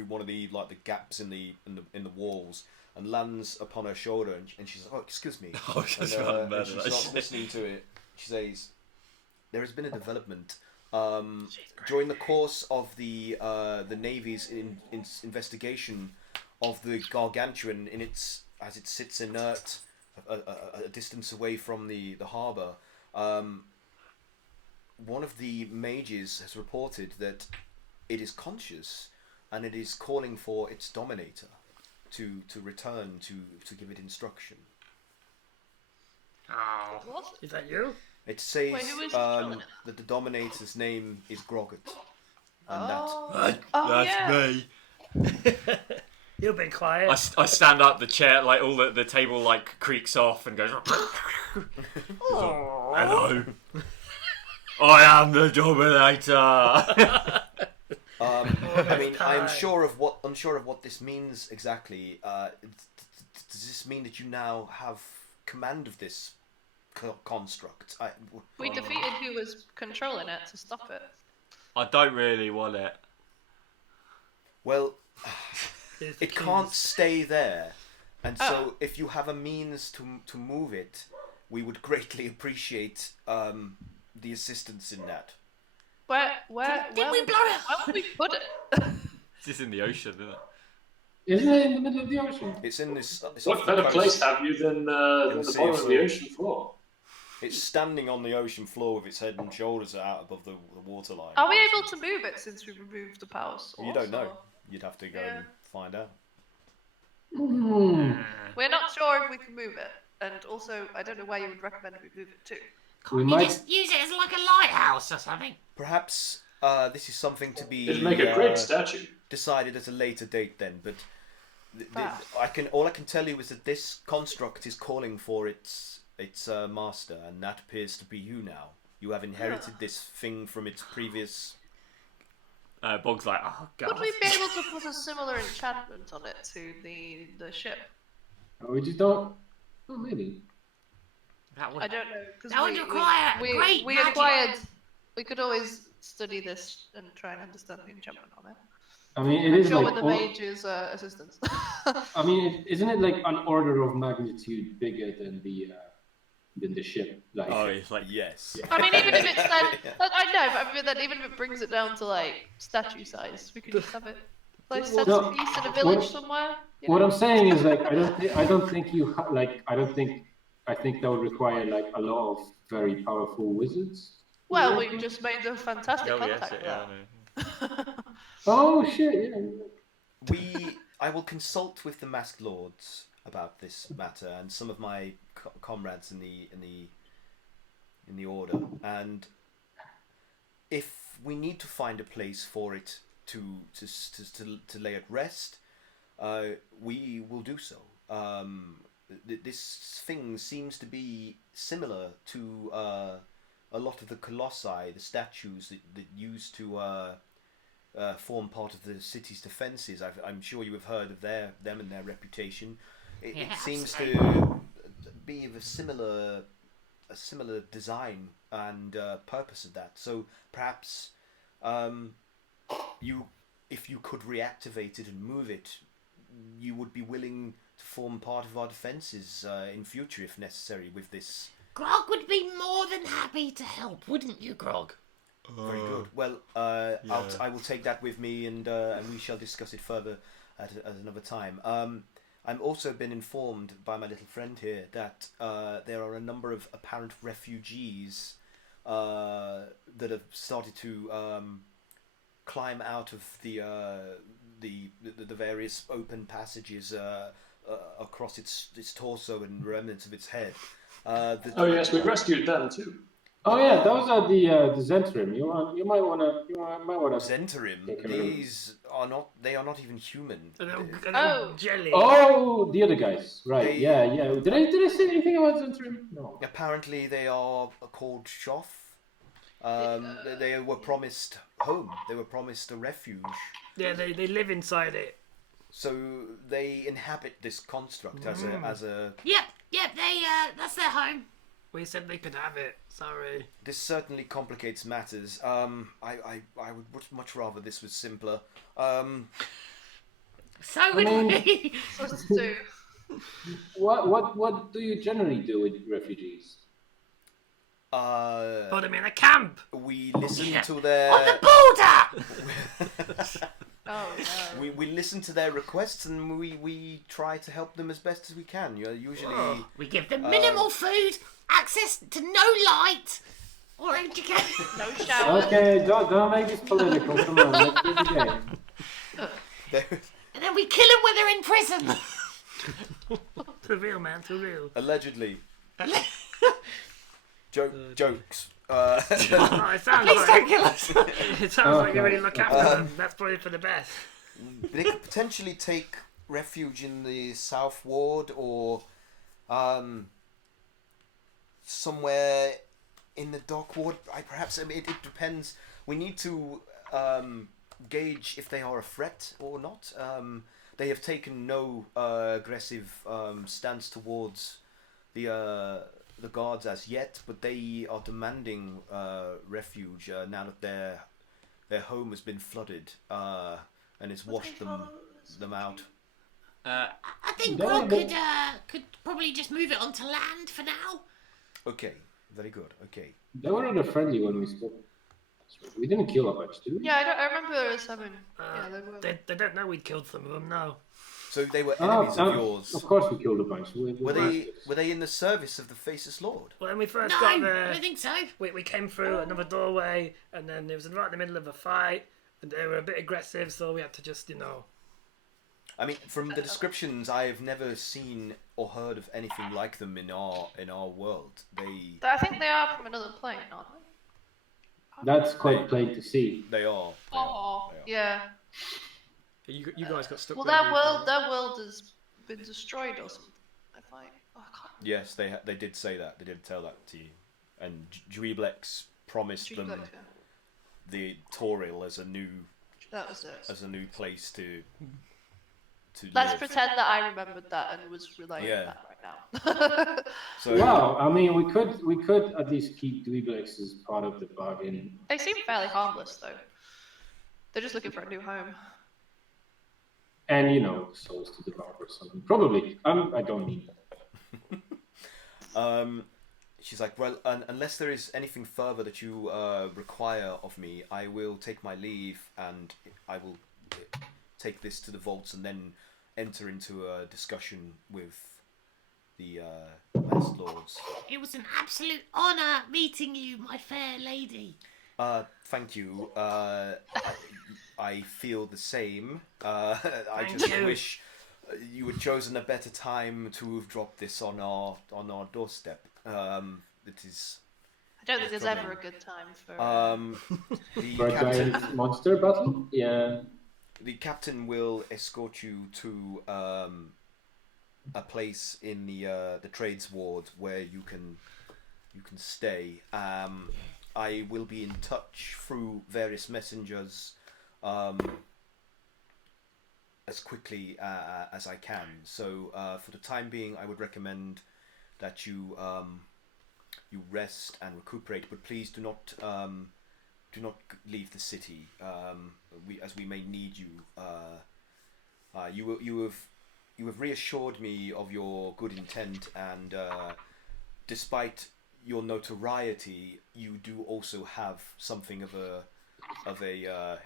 one of the gaps in the walls and lands upon her shoulder, and she says, "Oh, excuse me." And she starts listening to it. She says, "There has been a development. During the course of the Navy's investigation of the Gargantuan as it sits inert a distance away from the harbour, one of the mages has reported that it is conscious and it is calling for its dominator to return to give it instruction." Oh. Is that you? It says Wait, who is that the dominator's name is Groggot. And That's me. You've been quiet. I stand up, the chair, like all the table like creaks off and goes. Hello. I am the dominator. I mean, I'm unsure of what this means exactly. Does this mean that you now have command of this construct? We defeated who was controlling it to stop it. I don't really want it. Well, it can't stay there, and so if you have a means to move it, we would greatly appreciate the assistance in that. Where Did we blow it? Where would we put it? It's just in the ocean, isn't it? Isn't it in the middle of the ocean? It's in this. What better place have you than the bottom of the ocean floor? It's standing on the ocean floor with its head and shoulders out above the waterline. Are we able to move it since we removed the power source? You don't know. You'd have to go and find out. We're not sure if we can move it, and also I don't know where you would recommend we move it to. Can't we just use it as like a lighthouse or something? Perhaps this is something to be It'd make a great statue. decided at a later date then, but all I can tell you is that this construct is calling for its master, and that appears to be you now. You have inherited this thing from its previous... Bog's like, oh god. Would we be able to put a similar enchantment on it to the ship? We just don't. Oh, maybe. I don't know. Cause That would require great we magic. acquired. We could always study this and try and understand the enchantment on it. I mean, it I'm is sure like. with the mage's assistance. I mean, isn't it like an order of magnitude bigger than the ship? Like. Oh, it's like Yes. I mean, even if it's then, I know, but I mean, then even if it brings it down to like statue size, we could just have it like set No, piece in a village somewhere. You What know? I'm saying is like I don't think you I think that would require like a lot of very powerful wizards. Well, we just made a fantastic oh yes, contact. yeah. there. Oh shit! Yeah. I will consult with the masked lords about this matter and some of my comrades in the order, and if we need to find a place for it to lay at rest, we will do so. This thing seems to be similar to a lot of the colossi, the statues that used to form part of the city's defences. I'm sure you have heard of them and their reputation. It seems to be of a similar design and purpose of that. So perhaps if you could reactivate it and move it, you would be willing to form part of our defences in future if necessary with this. Grog would be more than happy to help, wouldn't you, Grog? Very good. Well, I will take that with me, and we shall discuss it further at another time. I'm also been informed by my little friend here that there are a number of apparent refugees that have started to climb out of the various open passages across its torso and remnants of its head. Oh yes, we rescued them too. Oh yeah, those are the Zentrim. You might wanna Zentrim. These are not. They are not even human. Oh. Jelly. Oh, the other guys. Right. Yeah. Did I say anything about Zentrim? No. Apparently, they are called Shoth. They were promised home. They were promised a refuge. Yeah, they live inside it. So they inhabit this construct as a. Yep. That's their home. We said they could have it. Sorry. This certainly complicates matters. I would much rather this was simpler. So would we. Supposed to do. What do you generally do with refugees? Put them in a camp. We listen to their. On the border! Oh no. We listen to their requests and we try to help them as best as we can. Usually. We give them minimal food, access to no light, or education. No shower. Okay, don't make this political. Come on, let's do the game. And then we kill them when they're in prison. Too real, man. Too real. Allegedly. Jokes. Oh, it sounds Please like don't kill us. it sounds like you really look after them. That's probably for the best. They could potentially take refuge in the South Ward or somewhere in the Dock Ward. Perhaps. I mean, it depends. We need to gauge if they are a threat or not. They have taken no aggressive stance towards the guards as yet, but they are demanding refuge now that their home has been flooded and it's washed them out. I think Grog could probably just move it onto land for now. Okay, very good. Okay. They were rather friendly when we spoke. We didn't kill a bunch, did we? Yeah, I remember us having. They don't know we'd killed some of them. No. So they were enemies of yours. Of course, we killed a bunch. Were they in the service of the Faceless Lord? Well, when we first No, got there, I don't think so. we came through another doorway, and then it was right in the middle of a fight, and they were a bit aggressive, so we had to just, I mean, from the descriptions, I have never seen or heard of anything like them in our world. I think they are from another plane, aren't they? That's quite plain to see. They are. Oh, yeah. You guys got stuck. Well, there their world has been destroyed or something. I can't. Yes, they did say that. They did tell that to you. And Dweeblex promised them Dreamlike, yeah. the Toril as a new That was it. place to Let's live. pretend that I remembered that and was relaying Yeah. that right now. So Well, I mean, we could at least keep Dweeblex as part of the bargain. They seem fairly harmless, though. They're just looking for a new home. And, you know, souls to devour or something. Probably. I don't need that. She's like, well, unless there is anything further that you require of me, I will take my leave and I will take this to the vaults and then enter into a discussion with the Master Lords. It was an absolute honour meeting you, my fair lady. Thank you. I feel the same. I just wish you had chosen a better time to have dropped this on our doorstep. It is. I don't think there's ever a good time for. The For a captain. giant monster battle? Yeah. The captain will escort you to a place in the trades ward where you can stay. I will be in touch through various messengers as quickly as I can. So for the time being, I would recommend that you rest and recuperate, but please do not leave the city. We may need you. You have reassured me of your good intent, and despite your notoriety, you do also have something of a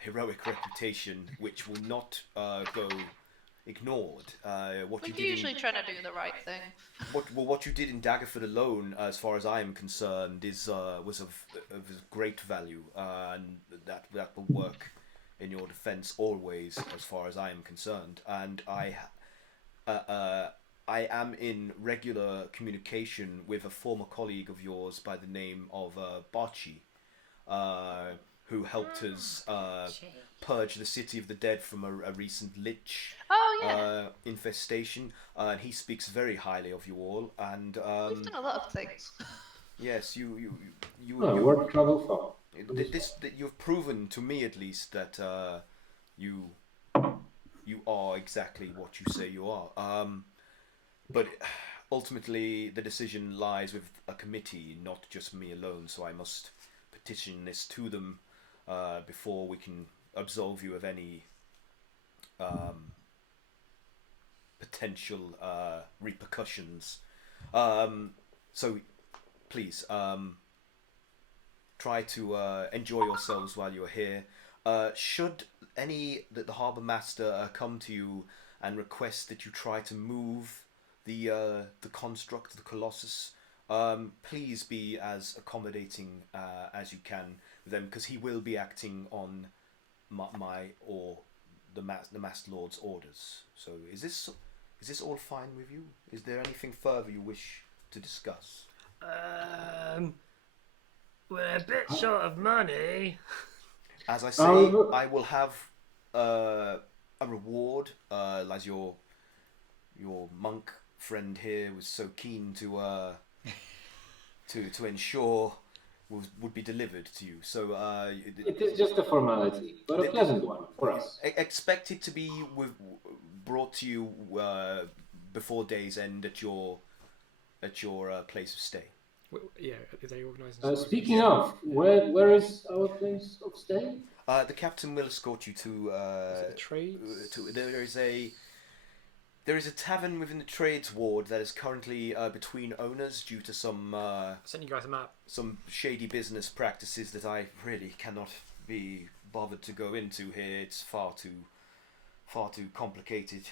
heroic reputation, which will not go ignored. What you We're did usually trying to do the right thing. what you did in Daggerford alone, as far as I am concerned, was of great value, and that will work in your defence always, as far as I am concerned. And I am in regular communication with a former colleague of yours by the name of Barchi, who helped us purge the city of the dead from a recent lich infestation. And he speaks very highly of you all. And We've done a lot of things. yes, you Work travel far. you've proven to me at least that you are exactly what you say you are. But ultimately, the decision lies with a committee, not just me alone. So I must petition this to them before we can absolve you of any potential repercussions. So please try to enjoy yourselves while you're here. Should the harbour master come to you and request that you try to move the construct, the Colossus, please be as accommodating as you can with them, because he will be acting on my or the Master Lord's orders. So is this all fine with you? Is there anything further you wish to discuss? We're a bit short of money. As I say, I will have a reward, as your monk friend here was so keen to ensure would be delivered to you. So It is just a formality, but a pleasant one for us. Expect it to be brought to you before day's end at your place of stay. Yeah, are they organising? Speaking of, where is our place of stay? The captain will escort you to the trades? There is a tavern within the trades ward that is currently between owners due to some I sent you guys a map. Some shady business practices that I really cannot be bothered to go into here. It's far too complicated,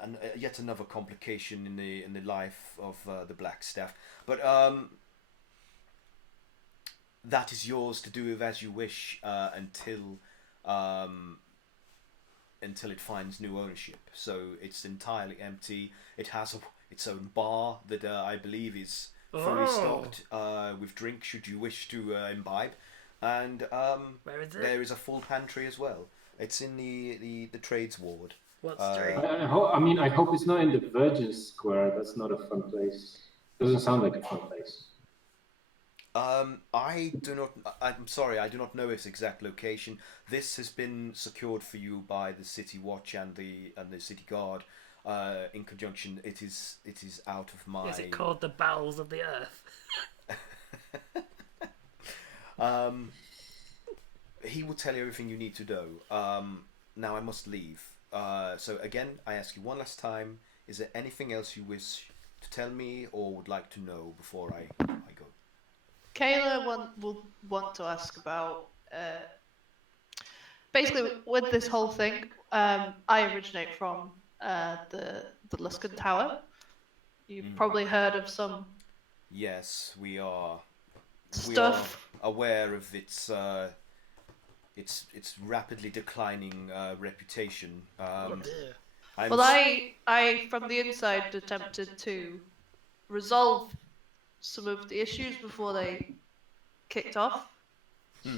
and yet another complication in the life of the Blackstaff. But that is yours to do with as you wish until it finds new ownership. So it's entirely empty. It has its own bar that I believe is fully stocked with drink should you wish to imbibe. And Where is it? there is a full pantry as well. It's in the trades ward. What street? I hope it's not in the Virgin Square. That's not a fun place. Doesn't sound like a fun place. I do not. I'm sorry, I do not know its exact location. This has been secured for you by the City Watch and the City Guard. In conjunction, it is out of my. Is it called the Bowels of the Earth? He will tell you everything you need to know. Now I must leave. So again, I ask you one last time: is there anything else you wish to tell me or would like to know before I go? Kayla will want to ask about basically with this whole thing. I originate from the Luskan Tower. You've probably heard of some. Yes, we are. Stuff. We are aware of its rapidly declining reputation. Oh dear. Well, I from the inside attempted to resolve some of the issues before they kicked off.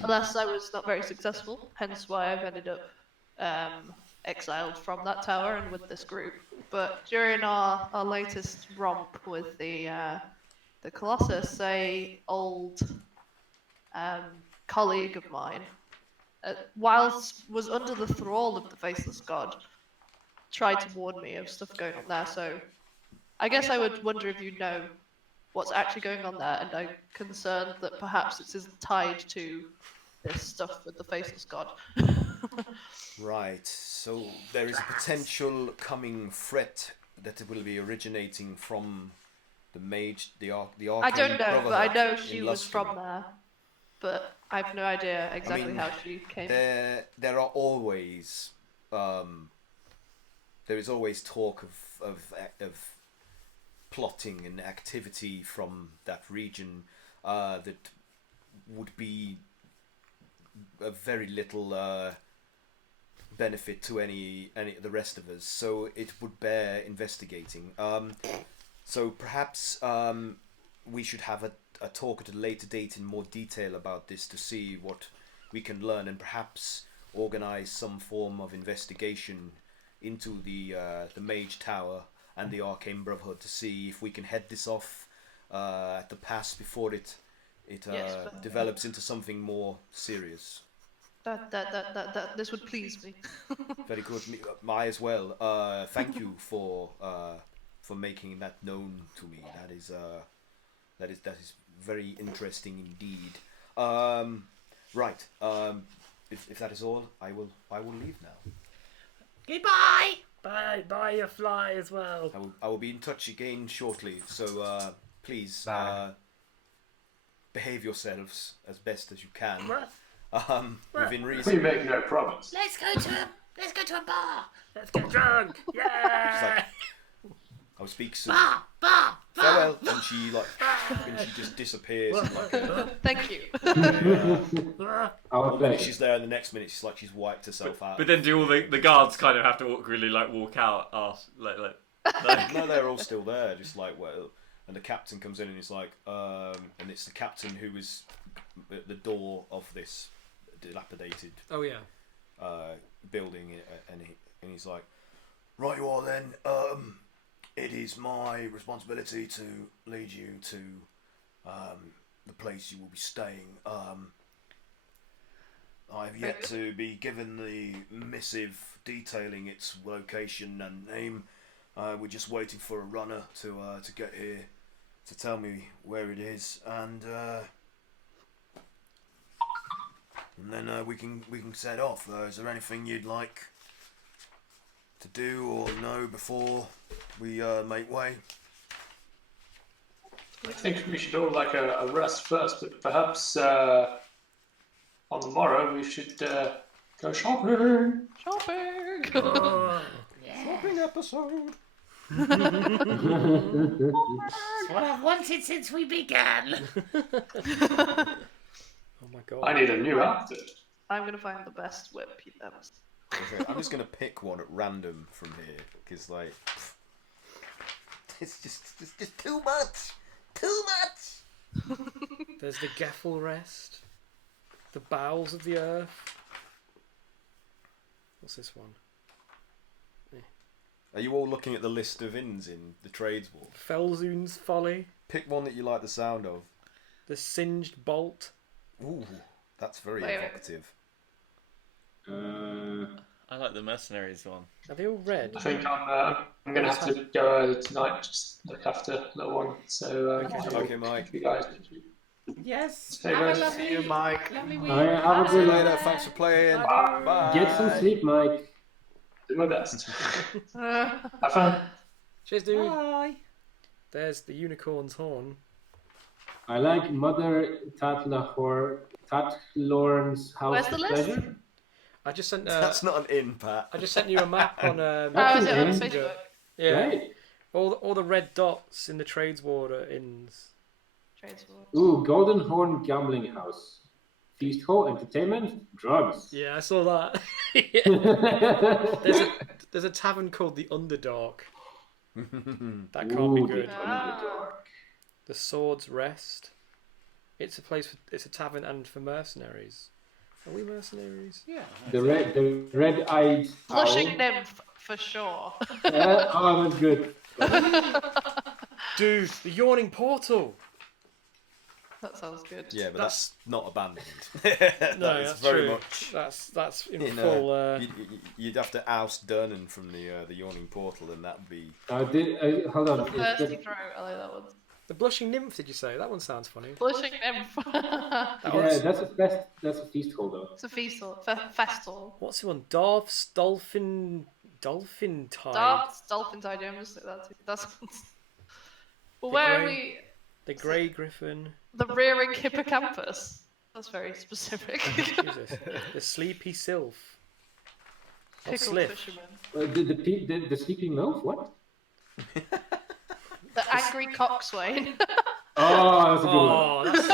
Alas, I was not very successful, hence why I've ended up exiled from that tower and with this group. But during our latest romp with the Colossus, a old colleague of mine, whilst was under the thrall of the Faceless God, tried to warn me of stuff going on there. So I guess I would wonder if you know what's actually going on there, and I'm concerned that perhaps it is tied to this stuff with the Faceless God. Right, so there is a potential coming threat that will be originating from the mage, the arcane I don't know, but I know Brotherhood she in was Luskan. from there. But I have no idea exactly how she came. There are always there is always talk of plotting and activity from that region that would be a very little benefit to any of the rest of us. So it would bear investigating. So perhaps we should have a talk at a later date in more detail about this to see what we can learn, and perhaps organize some form of investigation into the Mage Tower and the Arcane Brotherhood to see if we can head this off at the pass before it develops into something more serious. That this would please me. Very good. I as well. Thank you for making that known to me. That is very interesting indeed. Right. If that is all, I will leave now. Goodbye. Bye your fly as well. I will be in touch again shortly. So please behave yourselves as best as you can. Within reason. We make no promise. Let's go to a bar. Let's get drunk. Yeah. I'll speak soon. Bar. Farewell. And she just disappears. Thank you. She's there, and the next minute she's wiped herself out. But then do all the guards kind of have to awkwardly walk out? No, they're all still there, just well. And the captain comes in and he's like, and it's the captain who is at the door of this dilapidated building, and he's like, right you are then. It is my responsibility to lead you to the place you will be staying. I've yet to be given the missive detailing its location and name. We're just waiting for a runner to get here to tell me where it is, and then we can set off. Is there anything you'd like to do or know before we make way? I think we should all a rest first, but perhaps on the morrow we should go shopping. Shopping. Shopping episode. It's what I've wanted since we began. Oh my god. I need a new outfit. I'm gonna find the best whip you've ever seen. Okay, I'm just gonna pick one at random from here because it's just too much. There's the gaffle rest. The bowels of the earth. What's this one? Are you all looking at the list of inns in the Trades Ward? Felzoon's Folly. Pick one that you like the sound of. The Singed Bolt. Ooh, that's very Wait. evocative. I like the mercenaries one. Are they all red? I think I'm going to have to go early tonight. Just look after little one. So Okay, Mike. you guys. Yes. Hey, guys. lovely, See you, Mike. lovely week. Have a See you good later. Thanks for playing. Bye. Get some sleep, Mike. Do my best. Have fun. Cheers, dude. Bye. There's the unicorn's horn. I like Mother Tatlorn's House Where's of the list? Pleasure. I just sent. That's not an inn, Pat. I just sent you a map on. Oh, is it on Messenger. Facebook? Yeah. Right. All the red dots in the Trades Ward are inns. Trades Ward. Ooh, Golden Horn Gambling House. Feast hall, entertainment, drugs. Yeah, I saw that. Yeah. There's a tavern called the Underdark. That can't be Ooh, good. the Ah. Underdark. The Sword's Rest. It's a place. It's a tavern and for mercenaries. Are we mercenaries? Yeah. The red-eyed Blushing owl. nymph for sure. Yeah, oh, that's good. Dude, the Yawning Portal. That sounds good. Yeah, but that's not abandoned. No, That is that's very true. much. That's in You full. know, you'd have to oust Durnan from the Yawning Portal, and that'd be. Hold on. The Is thirsty that- throat. I like that one. The Blushing Nymph. Did you say that one sounds funny? Blushing nymph. That yeah, one's- that's a feast hall though. It's a feast hall. Festival. What's the one? Darth's Dolphin Tide. Darts, dolphin tide. Yeah, I'm just like that too. That's. Well, The where are grey- we? The Grey Griffin. The rearing hippocampus. That's very specific. Jesus. The Sleepy Sylph. Or Pickled Sliff. fisherman. The sleeping MILF? What? The angry coxswain. Oh, that's a good one. Oh, that's,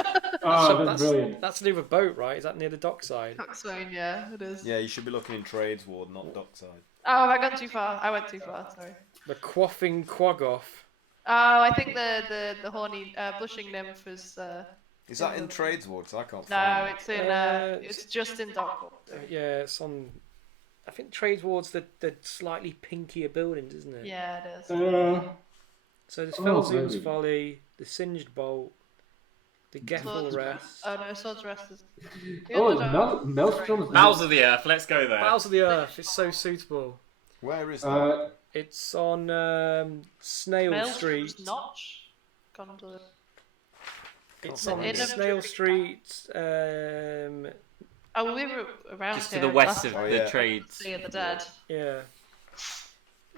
Oh, that's brilliant. that's near the boat, right? Is that near the dockside? Coxswain, yeah, it is. Yeah, you should be looking in Trades Ward, not Dockside. Oh, have I gone too far? I went too far. Sorry. The Quaffing Quaggoth. Oh, I think the horny blushing nymph is. Is that in Trades Ward? So I can't No, find it. it's in. It's just in Dockville. Yeah, it's on. I think Trades Ward's the slightly pinkier buildings, isn't it? Yeah, it is. So there's Oh, Felzoon's maybe. Folly, the Singed Bolt, the Gethel Swords- Rest. Oh no, Swords Rest is. Oh, Maelstrom's. Bowels of the Earth. Let's go there. Bowels of the Earth. It's so suitable. Where is that? It's on Snail Maelstrom's Street. Notch. Gone to the. It's The on Inn of Snail Druid Street. Oh, we were around Just to here the west last of time. the yeah. trades. Sea of the Dead. Yeah.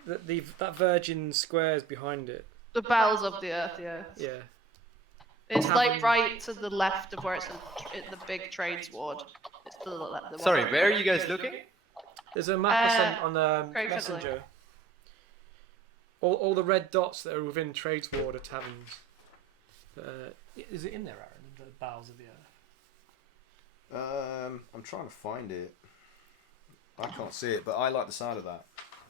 That Virgin Square's behind it. The bowels of the earth, yeah. Yeah. It's Tavern. like right to the left of where it's in the big trades ward. It's to the left. The one Sorry, where are you guys looking? There's a map I sent on Great Messenger. All the red dots that are within Trades Ward are taverns. Is it in there, Aaron? The bowels of the earth. I'm trying to find it. I can't see it, but I like the sound of that.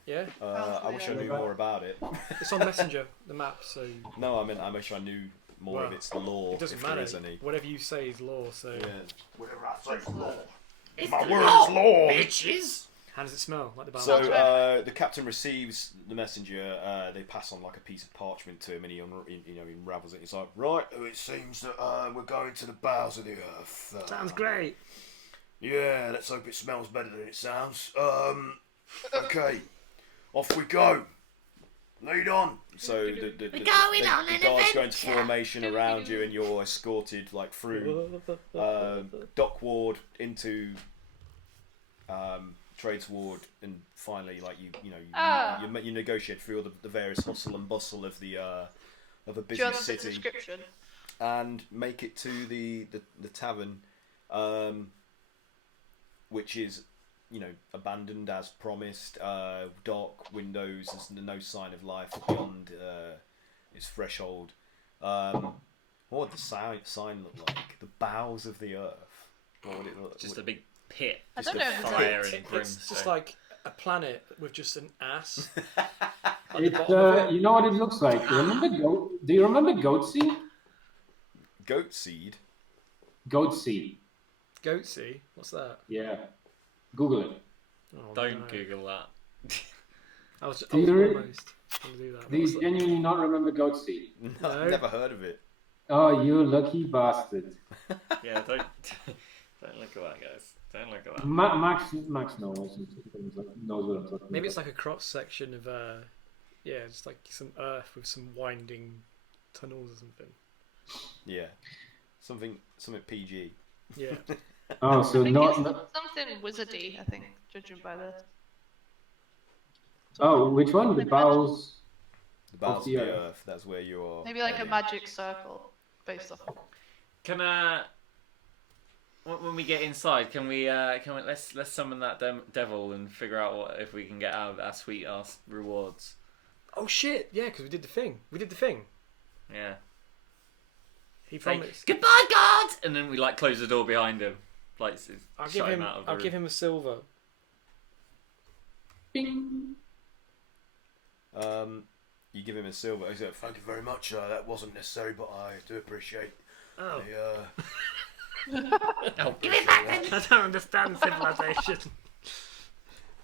Yeah. I wish I knew more about it. It's on Messenger, the map. So No, I mean I wish I knew more of Well, its lore. it doesn't if there matter. is any. Whatever you say is law. So Yeah. Whatever I say is law. It's My the word law, is law. bitches. how does it smell? Like the bowels. So the captain receives the messenger. They pass on like a piece of parchment to him, and he unravels it. He's like, "Right, it seems that we're going to the bowels of the earth. Sounds great. Yeah, let's hope it smells better than it sounds. Okay, off we go. Lead on." So the going on an guys go into adventure. formation around you, and you're escorted like through dock ward into trades ward, and finally like you negotiate through all the various hustle and bustle of the of a Do you busy want the city description? and make it to the tavern, which is abandoned as promised. Dark windows. There's no sign of life beyond its threshold. What would the sign look like? The bowels of the earth. What would it look? Just a big pit. I Just don't a know if it's fire like- and It's just brimstone. like a planet with just an ass. At the It's bottom of it. you know what it looks like. Do you remember Goatsea? Goat seed. Goatsea. Goatsy? What's that? Yeah. Google it. Oh, Don't no. Google that. I was Do you really- almost going to do that. Do you What's that? genuinely not remember Goatsy? No, No. I've never heard of it. Oh, you lucky bastard. Yeah, don't look at that, guys. Don't look at that. Max knows what I'm talking about. Maybe it's like a cross section of, just like some earth with some winding tunnels or something. Yeah, something PG. Yeah. Oh, I so think not. it's something wizardy, I think, judging by the... Oh, which one? The bowels. The bowels of the the earth. earth. That's where you're. Maybe like a heading. magic circle based off of... Can when we get inside, can we let's summon that devil and figure out if we can get our sweet ass rewards. Oh shit! Yeah, because we did the thing. Yeah. He Say, promised. goodbye, guard, and then we like close the door behind him, like I'll shut give him. out of the I'll room. give him a silver. Bing. You give him a silver. He said, "Thank you very much. That wasn't necessary, but I do appreciate Oh, Oh, Give it back then. I don't understand civilization.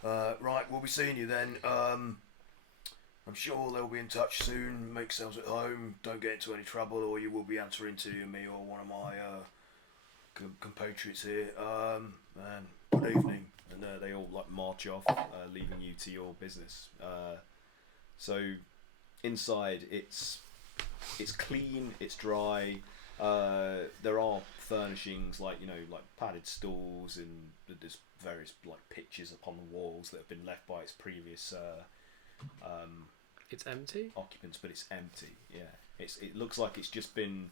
Right, we'll be seeing you then. I'm sure they'll be in touch soon. Make yourselves at home. Don't get into any trouble, or you will be answering to me or one of my compatriots here. And good evening." And they all like march off, leaving you to your business. So inside, it's clean, it's dry. There are furnishings like like padded stools, and there's various like pictures upon the walls that have been left by its previous It's empty. occupants, but it's empty. Yeah, it looks like it's just been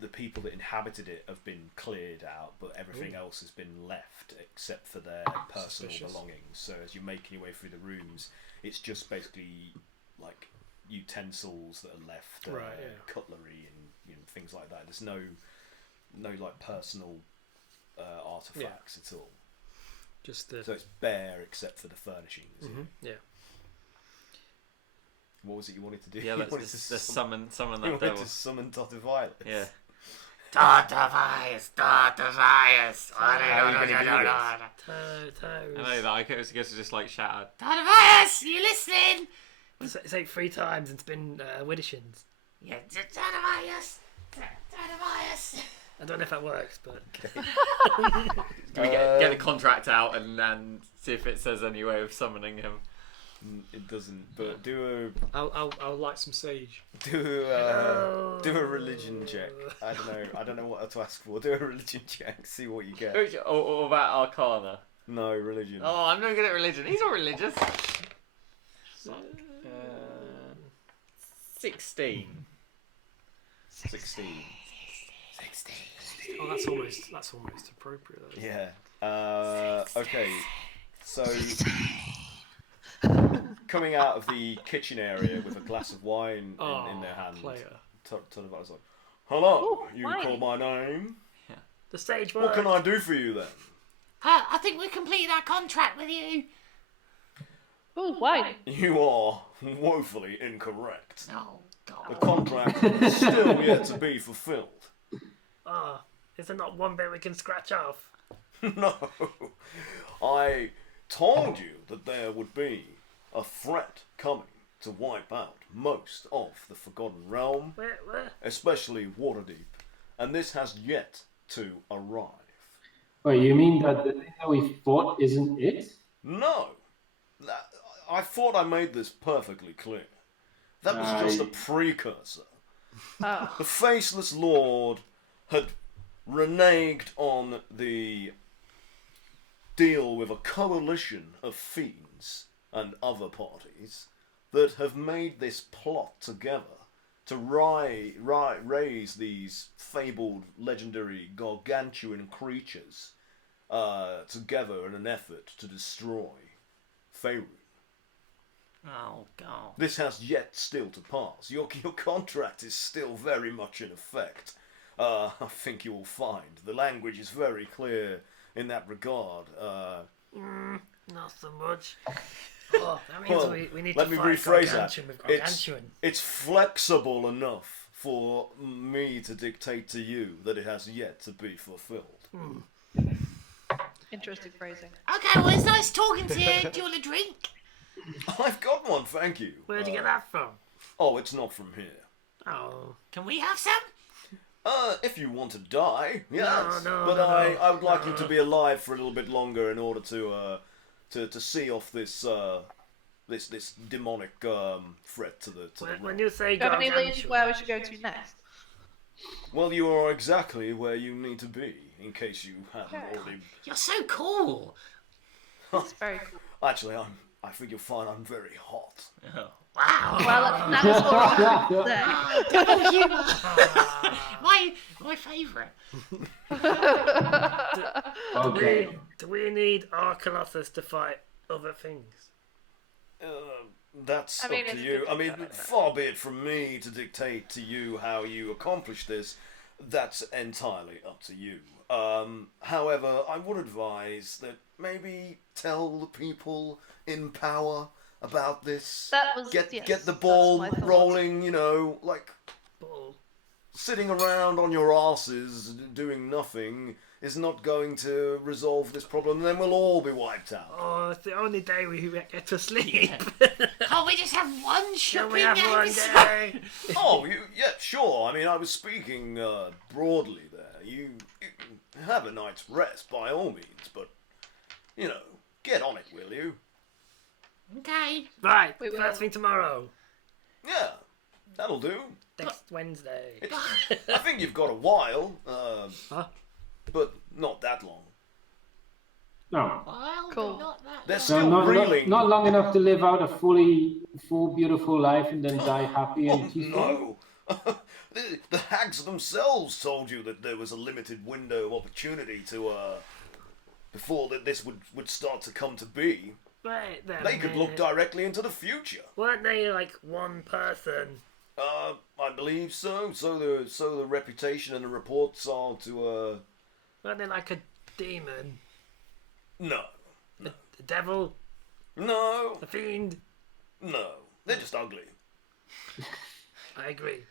the people that inhabited it have been cleared out, but everything else has been left except for their personal Suspicious. belongings. So as you're making your way through the rooms, it's just basically like utensils that are left, Right, yeah. cutlery and things like that. There's no like personal artifacts at all. Just the. So it's bare except for the furnishings. Mhm, yeah. What was it you wanted to do? yeah, You wanted let's to summon you that wanted devil. to summon Dr. Violet. Yeah. Tartavias, Tartavias. How are you gonna do Toes. I know that. I guess to just like shout out. Tartavias, you listening? It's like 3 times and it's been Widdershins. Yeah, Tartavias, Tartavias. I don't know if that works, but Can we get the contract out and see if it says any way of summoning him? It doesn't. But do I'll light some sage. a religion check. I don't know what to ask for. Do a religion check. See what you get. Or about Arcana. No religion. Oh, I'm no good at religion. He's not religious. 16. 16. Oh, that's almost appropriate. Though. Yeah. Okay. So coming out of the kitchen area with a glass of wine in their hand, Player. Tony was like, "Hello, Ooh, you wine. call my name. the stage What works. can I do for you then?" I think we completed our contract with you. Oh, wine. You are woefully incorrect. Oh, The God. contract is still yet to be fulfilled. Ah, is there not one bit we can scratch off? No, I told you that there would be a threat coming to wipe out most of the Forgotten Realm, Where? especially Waterdeep, and this has yet to arrive. Wait, you mean that the thing that we fought isn't it? No, I thought I made this perfectly clear. That was just a precursor. Oh. The Faceless Lord had reneged on the deal with a coalition of fiends and other parties that have made this plot together to raise these fabled, legendary, gargantuan creatures together in an effort to destroy Faerun. Oh, God. This has yet still to pass. Your contract is still very much in effect. I think you will find the language is very clear in that regard. Not so much. Oh, that means Well, we need let to me fight rephrase that. Gargantuan with Gargantuan. It's flexible enough for me to dictate to you that it has yet to be fulfilled. Interesting phrasing. Okay, well, it's nice talking to you. Do you want a drink? I've got one, thank you. Where'd you get that from? Oh, it's not from here. Oh. Can we have some? If you want to die, yes. No, but no, I would like you to be alive for a little bit longer in order to see off this this demonic threat to the When world. you say Do you have any leads gargantuan, where we should go to next? Well, you are exactly where you need to be, in case you haven't Okay. already. You're so cool. It's very cool. Actually, I think you'll find I'm very hot. Oh. Wow. Well, that was all I could say. Double humour. my favourite. Okay. do we need our Colossus to fight other things? That's I mean, up to it's you. good I mean, to know. far be it from me to dictate to you how you accomplish this. That's entirely up to you. However, I would advise that maybe tell the people in power about this. That was Get yes, the that's ball my thought. rolling. You know, like Ball. sitting around on your asses doing nothing is not going to resolve this problem. And then we'll all be wiped out. Oh, it's the only day we get to sleep. Can't we just have one Can shopping we have one episode? day? Oh, yeah, sure. I mean, I was speaking broadly there. You have a night's rest by all means, but you know, get on it, will you? Okay. Right, We will. first thing tomorrow. Yeah, that'll do. Next Wednesday. I think you've got a while, Huh? but not that long. No. Well, Cool. not that They're long. still Not reeling. not long enough to live out a full, beautiful life and then die happy Oh, and peaceful. no. The hags themselves told you that there was a limited window of opportunity to before that this would start to come to be. Wait, then. They could look directly into the future. Weren't they like one person? I believe so. So the reputation and the reports are to Weren't they like a demon? no, The devil? no, A fiend? no. They're just ugly. I agree.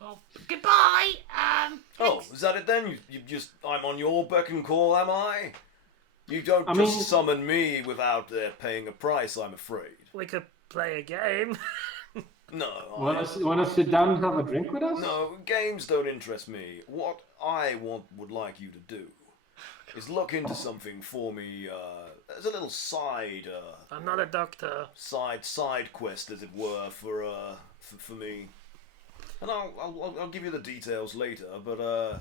Oh, goodbye. Oh, is that it then? You just I'm on your beck and call, am I? You don't I just mean- summon me without paying a price, I'm afraid. We could play a game. No, Want to sit down and have a drink with us? no, games don't interest me. What I would like you to do is look into something for me as a little side I'm not a doctor. side quest, as it were, for me. And I'll give you the details later. But Oh.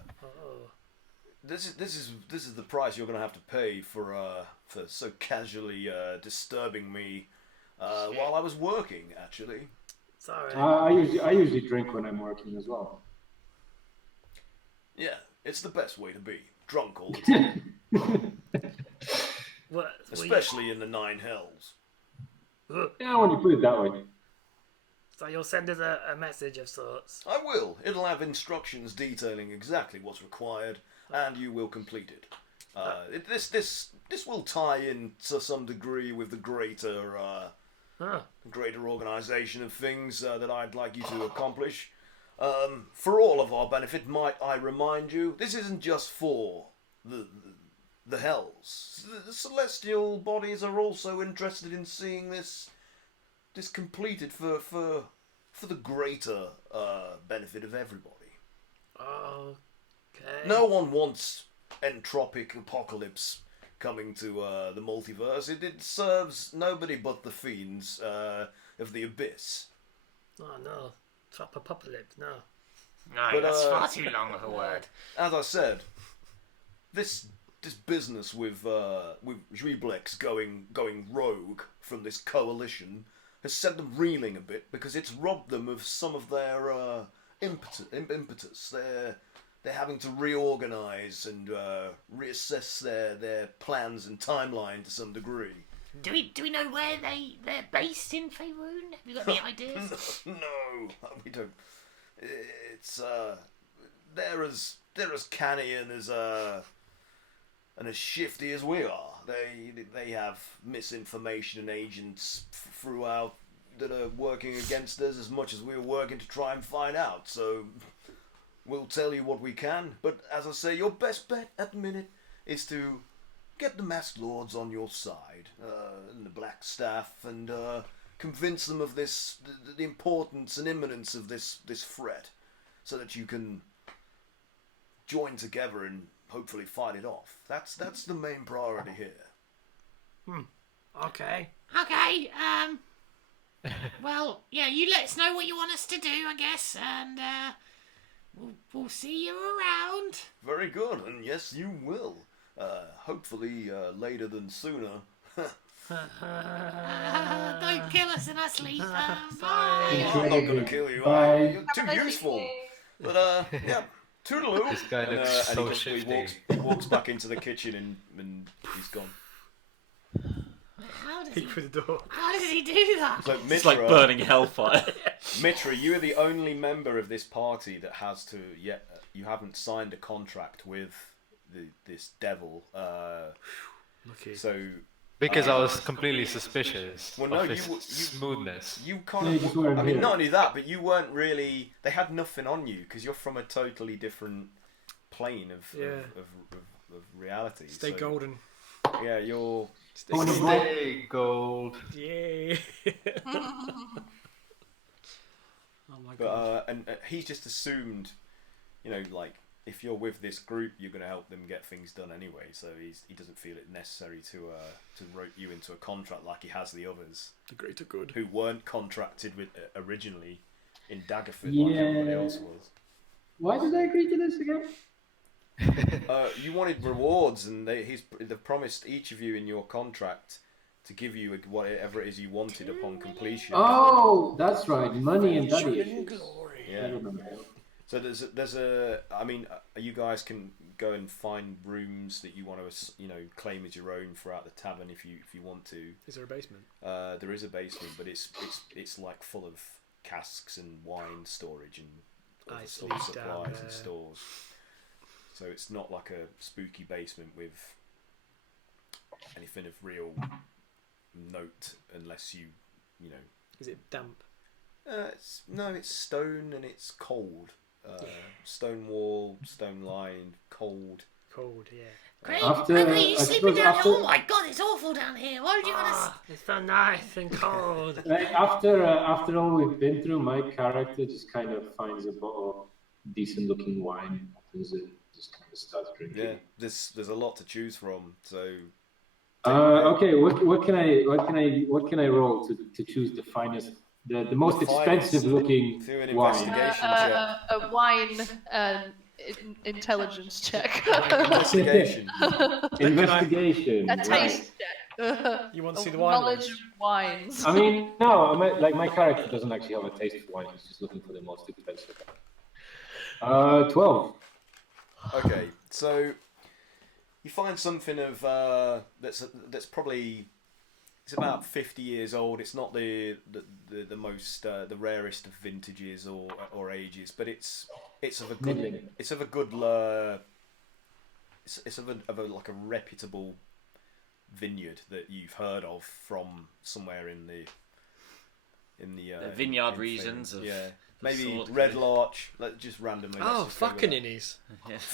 this is the price you're gonna have to pay for so casually disturbing me while I was working. Actually, Sorry. I usually drink when I'm working as well. yeah, it's the best way to be. Drunk all the time, What? especially in the Nine Hells. Yeah, when you put it that way. So you'll send us a message of sorts. I will. It'll have instructions detailing exactly what's required, and you will complete it. This will tie in to some degree with the greater organisation of things that I'd like you to accomplish. For all of our benefit, might I remind you, this isn't just for the hells. The celestial bodies are also interested in seeing this completed for the greater benefit of everybody. Okay. No one wants entropic apocalypse coming to the multiverse. It serves nobody but the fiends of the abyss. Oh no. Top apocalypse, no. No, But, that's far too long of a word. As I said, this business with Reblex going rogue from this coalition has sent them reeling a bit because it's robbed them of some of their impetus. They're having to reorganize and reassess their plans and timeline to some degree. Do we know where they're based in Faerun? Have you got any ideas? No, we don't. It's they're as canny and as shifty as we are. They have misinformation and agents throughout that are working against us as much as we're working to try and find out. So we'll tell you what we can. But as I say, your best bet at the minute is to get the Masked Lords on your side, and the Blackstaff, and convince them of this, the importance and imminence of this threat, so that you can join together and hopefully fight it off. That's the main priority here. Okay. Okay, well, yeah, you let us know what you want us to do, I guess, and, we'll see you around. Very good, and yes, you will. Hopefully later than sooner. Don't kill us in our sleep. I'm Bye. not gonna kill you. Bye. You're too useful. But yeah, toodaloo. This guy looks so shifty. He walks back into the kitchen and he's gone. How does Peek through the door. How does he do that? So It's like burning hellfire. Mitra, you are the only member of this party that has to yet. You haven't signed a contract with this devil. Lucky. So. Because I was completely suspicious Well, no, of his you smoothness. You kind Yeah, you just of. weren't I mean, here. not only that, but you weren't really. They had nothing on you because you're from a totally different plane of reality. Stay so, golden. Yeah, you're. Stay gold. Yay. Oh my god. But and he's just assumed, like if you're with this group, you're going to help them get things done anyway. So he doesn't feel it necessary to rope you into a contract like he has the others The greater good. who weren't contracted with originally in Daggerford like everybody else was. Why did I agree to this again? You wanted rewards, and they've promised each of you in your contract to give you whatever it is you wanted upon completion. Oh, that's right. Money and daddy issues. Yeah. I remember. So there's a. I mean, you guys can go and find rooms that you want to claim as your own throughout the tavern if you want to. Is there a basement? There is a basement, but it's like full of casks and wine storage and other sort of lead down supplies and there. stores. So it's not like a spooky basement with anything of real note, unless you know. Is it damp? It's stone and it's cold. Stone wall, stone lined, cold. Cold, yeah. Craig, After- Craig, are you I sleeping suppose down after- here? Oh my god, it's awful down here. Why would you want to... It's so nice and cold. Like after all we've been through, my character just kind of finds a bottle of decent looking wine, opens it, just kind of starts drinking. Yeah, there's a lot to choose from. So Okay, what can I roll to choose the finest, the most The finest. expensive looking Do an wine? investigation check. A wine intelligence check. Investigation. Investigation. A right. taste check. You want to see the A wine? knowledge list? of wines. I mean, no, like my character doesn't actually have a taste for wine. He's just looking for the most expensive. 12. Okay, so you find something of that's probably it's about 50 years old. It's not the most the rarest of vintages or ages, but it's of a good Middling. it's of a good it's of a like a reputable vineyard that you've heard of from somewhere in the vineyard in regions Finland. of Yeah. the Maybe sword Red coast. Larch, just randomly. let's Oh, just go with fucking that. innies.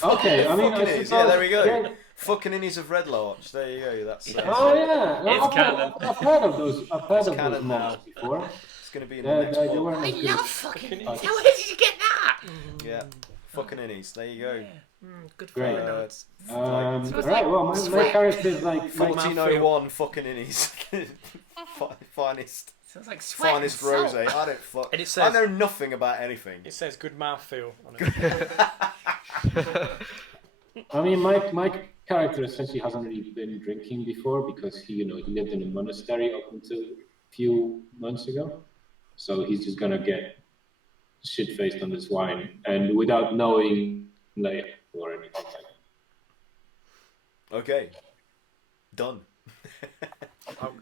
Okay, I mean, Fucking I innies, suppose, yeah, there we go. yeah. Fucking innies of Red Larch. There you go. That's Oh yeah, It's I've canon. I've heard of those. I've heard of canon those now. mobs before. it's going to be in the Yeah, next they book. weren't I as good. love fucking... Fucking Where did you get that? Yeah, fucking innies. There you go. Good Great. for notes. Right, well, my character is like 1401 fucking innies. Finest Sounds like sweat and finest salt. rosé. I don't fuck. And it I says know nothing about anything. it says good mouthfeel on it. I mean, my character essentially hasn't really been drinking before because he lived in a monastery up until a few months ago. So he's just gonna get shit faced on this wine and without knowing like or anything like that. Okay, done.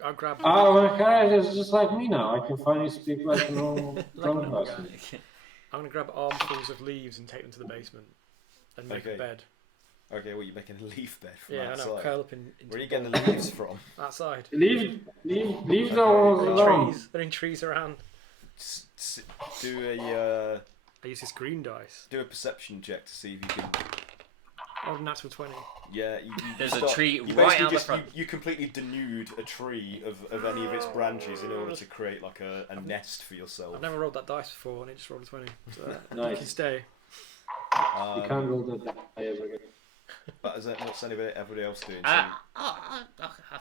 I'll grab. Oh, my character is just like me now. I can finally speak like a normal drunk person. I'm gonna grab armfuls of leaves and take them to the basement and make Okay. a bed. Okay, well, you're making a leaf bed from Yeah, I outside. know. Curl up into Where are you getting the leaves from? outside. Leaves Okay. are all They're in alone. trees. They're in trees around. Do a I use this green dice. do a perception check to see if you can. Oh, natural 20. Yeah, There's a tree you right basically out the just front. you completely denude a tree of any of its branches in order to create like a nest for yourself. I've never rolled that dice before, and it just rolled a 20. So Nice. you can stay. You can't roll that die ever again. But what's everybody else doing? I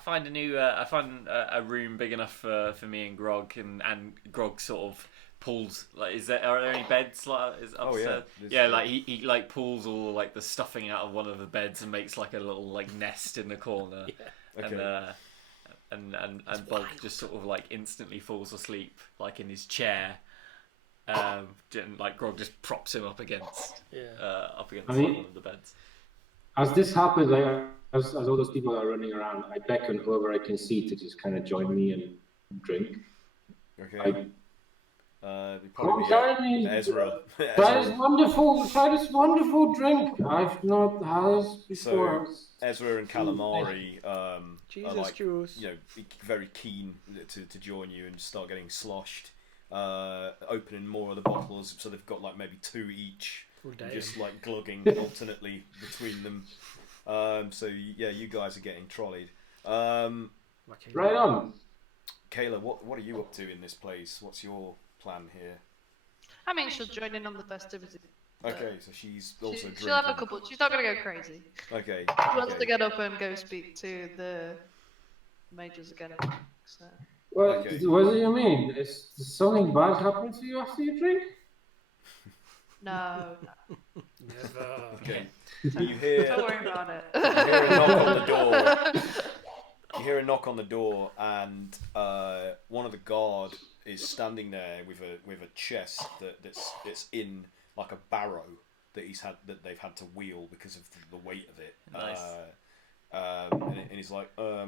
find a room big enough for me and Grog, and Grog sort of pulls are there any beds is upstairs? Like he like pulls all like the stuffing out of one of the beds and makes like a little like nest in the corner. Okay. And Bug just sort of like instantly falls asleep like in his chair. And like Grog just props him up against one of the beds. As this happens, like as all those people are running around, I beckon whoever I can see to just kind of join me and drink. Okay. Come Probably join me. Ezra. Try this wonderful drink. I've not had this before. So Ezra and Calamari are Jesus like juice. very keen to join you and start getting sloshed. Opening more of the bottles, so they've got like maybe 2 each. Just like glugging alternately between them. So yeah, you guys are getting trolleyed. Right on. Kayla, what are you up to in this place? What's your plan here? I mean, she'll join in on the festivities. Okay, so she's also drinking. She'll have a couple. She's not gonna go crazy. Okay. She wants to get up and go speak to the mages again. So. What Okay. do you mean? Is something bad happening to you after you drink? No. Never. Okay. You hear. Don't worry about it. You hear a knock on the door. You hear a knock on the door, and one of the guard is standing there with a chest that's in like a barrow that they've had to wheel because of the weight of it. Nice. And he's like, I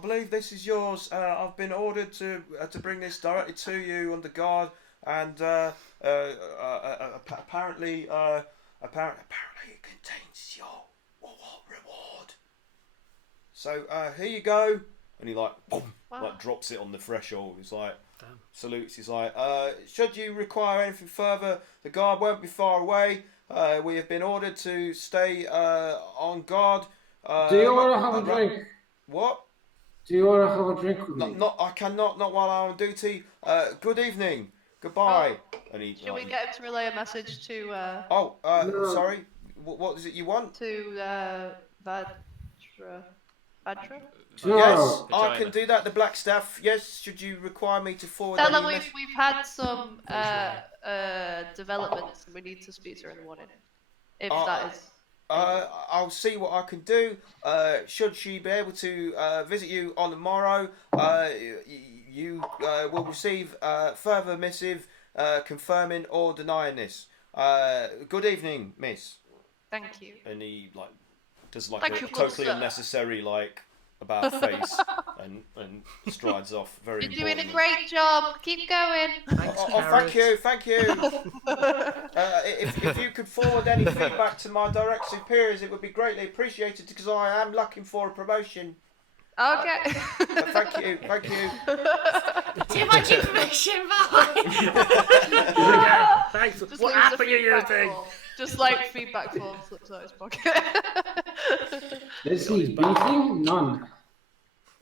believe this is yours. I've been ordered to bring this directly to you under guard, and apparently it contains your reward. So here you go. And he like boom, like drops it on the threshold. He's like salutes. He's like, should you require anything further, the guard won't be far away. We have been ordered to stay on guard. Do you want to have a drink? What? Do you want to have a drink with me? I cannot. Not while I'm on duty. Good evening. Goodbye. And he. Should we get him to relay a message to? Oh, No. sorry. What is it you want? To Vadra. No. Yes, I Vagina. can do that. The Blackstaff. Yes. Should you require me to forward? Tell any them mess- we've had some developments and we need to speak to her in the morning. If that is. I'll see what I can do. Should she be able to visit you on the morrow, you will receive further missive confirming or denying this. Good evening, miss. Thank you. And he like does like Thank a you, good totally sir. unnecessary like about face and strides off. Very. You're doing a importantly. great job. Keep going. Thank you. If you could forward any feedback to my direct superiors, it would be greatly appreciated because I am looking for a promotion. Okay. Thank you. Too much information, behind. Thanks. Just What leaves app a are you feedback using? form. Just like feedback form slips out his pocket. Let's see, beefing? None.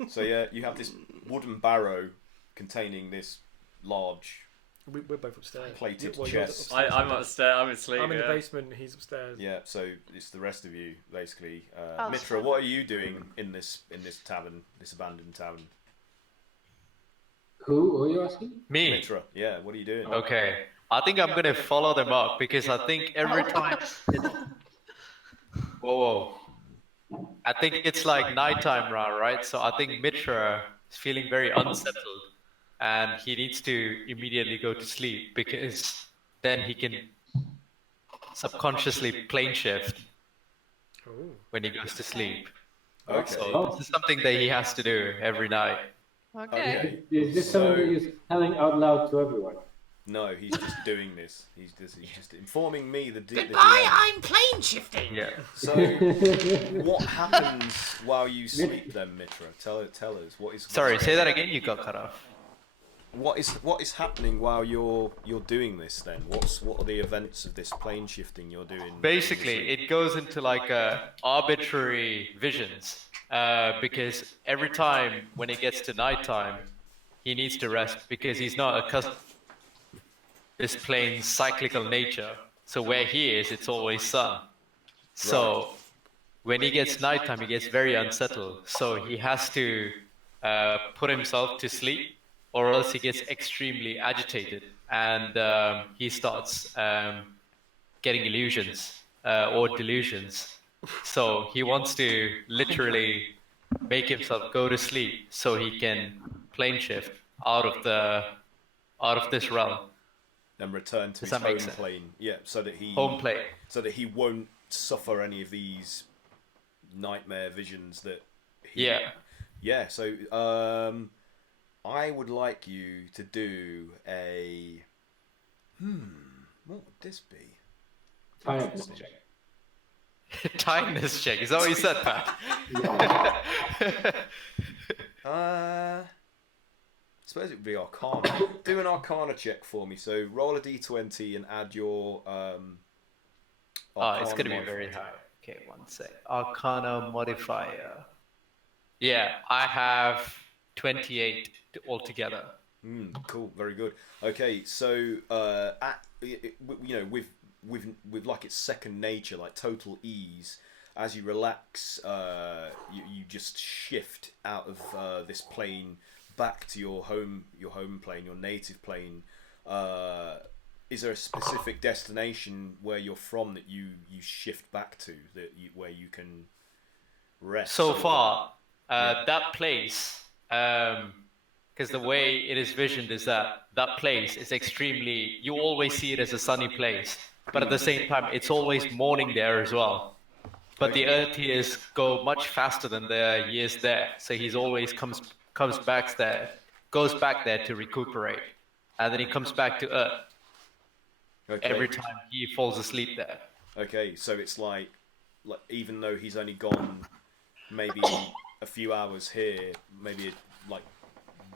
So yeah, you have this wooden barrow containing this large We're both upstairs. plated Well, you're chest. upstairs. I'm upstairs. I'm asleep. I'm in the yeah. basement. He's upstairs. Yeah, so it's the rest of you basically. Oh, Mitra, what are you doing in this tavern, this abandoned tavern? Who are you asking? Me. Mitra, yeah, what are you doing? Okay. I think I'm gonna follow them up because I think every time. Whoa. I think it's like nighttime now, right? So I think Mitra is feeling very unsettled, and he needs to immediately go to sleep because then he can subconsciously plane shift Ooh. when he goes to sleep. Okay. So this is something that he has to do every night. Okay. Is this something that you're telling out loud to everyone? No, he's just doing this. He's just informing me the Goodbye, I'm plane shifting. Yeah. So, what happens while you sleep then, Mitra? Tell us what is. Sorry, say that again. You got cut off. What is happening while you're doing this then? What are the events of this plane shifting you're doing? Basically, it goes into like arbitrary visions because every time when it gets to nighttime, he needs to rest because he's not accustomed to this plane's cyclical nature. So where he is, it's always sun. So when he gets nighttime, he gets very unsettled. So he has to put himself to sleep, or else he gets extremely agitated and he starts getting illusions or delusions. So he wants to literally make himself go to sleep so he can plane shift out of this realm. And return to his home plane. Yeah, so that he won't suffer any of these nightmare visions that yeah. So I would like you to do a what would this be? Tiredness check. Tiredness check. Is that what you said, Pat? I suppose it would be Arcana. Do an Arcana check for me. So roll a d20 and add your it's going to be very high. Okay, one sec. Arcana modifier. Yeah, I have 28 altogether. Cool, very good. Okay, so with like its second nature, like total ease, as you relax, you just shift out of this plane back to your home plane, your native plane. Is there a specific destination where you're from that you shift back to where you can rest? So far, that place, because the way it is visioned is that place is extremely. You always see it as a sunny place, but at the same time, it's always morning there as well. But the Earth years go much faster than the years there, so he's always comes back there, goes back there to recuperate, and then he comes back to Earth. Okay. Every time he falls asleep there. Okay, so it's like even though he's only gone maybe a few hours here, maybe like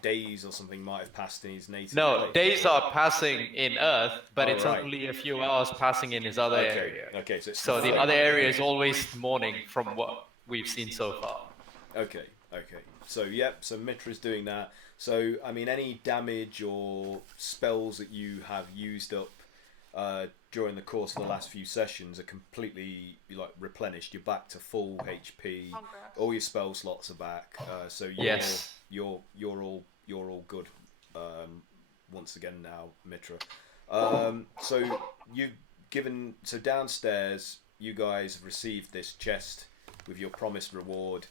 days or something might have passed in his native place. Days are passing in Earth, but it's only a few hours passing in his other area. Okay, so the other area is always morning from what we've seen so far. Okay. So so Mitra's doing that. So I mean, any damage or spells that you have used up during the course of the last few sessions are completely replenished. You're back to full HP. All your spell slots are back. So you're all good once again now, Mitra. So downstairs you guys have received this chest with your promised reward.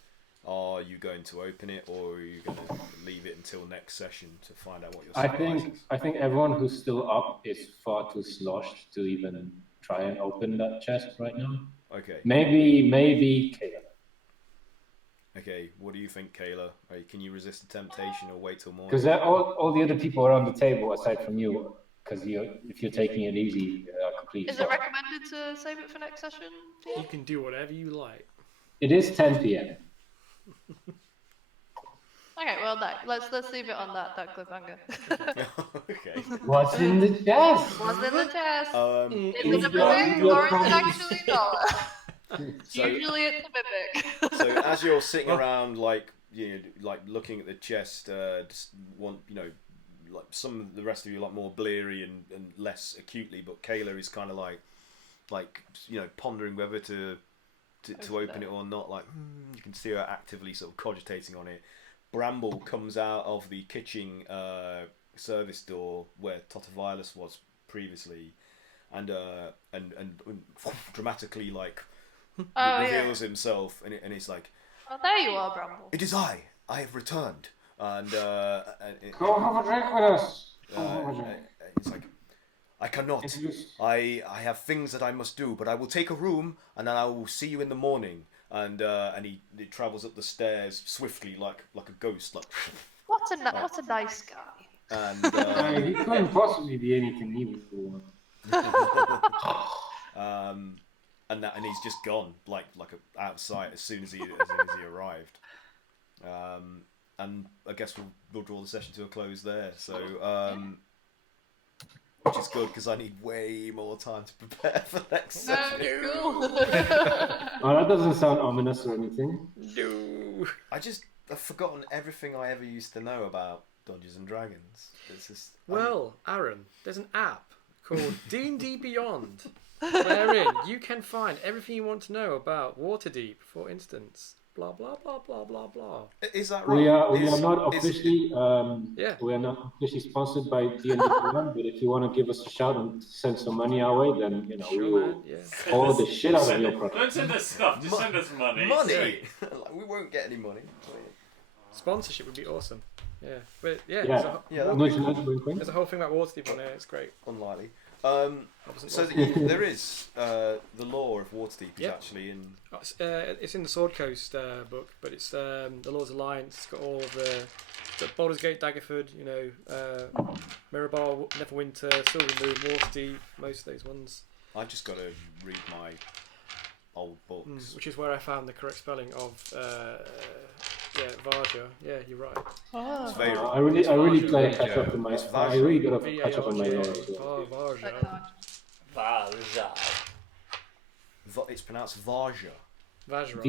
Are you going to open it, or are you going to leave it until next session to find out what your surprise is? I think everyone who's still up is far too sloshed to even try and open that chest right now. Okay. Maybe Kayla. Okay, what do you think, Kayla? Can you resist the temptation or wait till morning? Because all the other people are on the table aside from you. Because if you're taking it easy, completely. Is it recommended to save it for next session? You can do whatever you like. It is 10 p.m. Okay, well, no, let's leave it on that cliffhanger. Okay. What's in the chest? What's in the chest? Is it a mimic or is it actually a dollar? Usually it's a mimic. So as you're sitting around, like looking at the chest, just want like some of the rest of you more bleary and less acutely, but Kayla is kind of like pondering whether to open it or not. You can see her actively sort of cogitating on it. Bramble comes out of the kitchen service door where Totavilas was previously, and dramatically reveals himself, and he's like, "Oh, there you are, Bramble. It is I have returned." And go have a drink with us. It's like, I cannot. I have things that I must do, but I will take a room, and then I will see you in the morning. And he travels up the stairs swiftly, like a ghost. What a nice guy. and He couldn't possibly be anything evil. and he's just gone, like out of sight as soon as he arrived. And I guess we'll draw the session to a close there. So, which is good because I need way more time to prepare for the next session. Cool. Oh, that doesn't sound ominous or anything. No, I've forgotten everything I ever used to know about Dungeons and Dragons. It's just Aaron, there's an app called D&D Beyond, wherein you can find everything you want to know about Waterdeep, for instance. Blah blah blah blah blah blah. Is that right? We are not officially yeah. we are not officially sponsored by D&D Beyond, but if you want to give us a shout and send some money our way, then we will follow the shit out of your product. Don't send us stuff, just send us money. Money? We won't get any money. Sponsorship would be awesome. Yeah, but There's a whole thing about Waterdeep on there. It's great. Unlikely. There is the lore of Waterdeep is actually in. It's in the Sword Coast book, but it's the Lord's Alliance. It's got all of the Baldur's Gate, Daggerford, Mirrorbar, Neverwinter, Silvermoon, Waterdeep, most of those ones. I just got to read my old books, which is where I found the correct spelling of Varja. Yeah, you're right. Oh. It's very I really got to catch up on my. I really got to catch up on my lore as well. Varja. It's pronounced Varja. Vajra.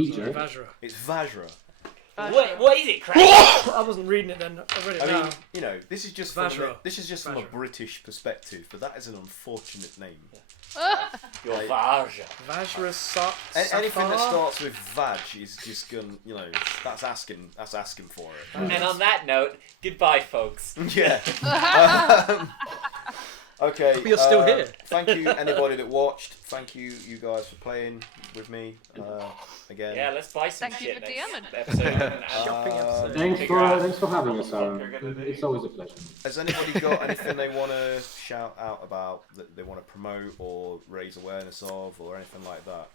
It's Vajra. What is it, Craig? I wasn't reading it then. I read it now. Mean, this is just from a British perspective, but that is an unfortunate name. Your Varja. Vajra anything that starts with Vaj is just going. That's asking for it. And on that note, goodbye, folks. Yeah. Okay. You're still here. Thank you, anybody that watched. Thank you guys for playing with me again. Yeah, let's buy some shit Thank you for DMing. episode. Shopping episode. Thanks for having us, Aaron. It's always a pleasure. Has anybody got anything they want to shout out about, that they want to promote or raise awareness of, or anything like that?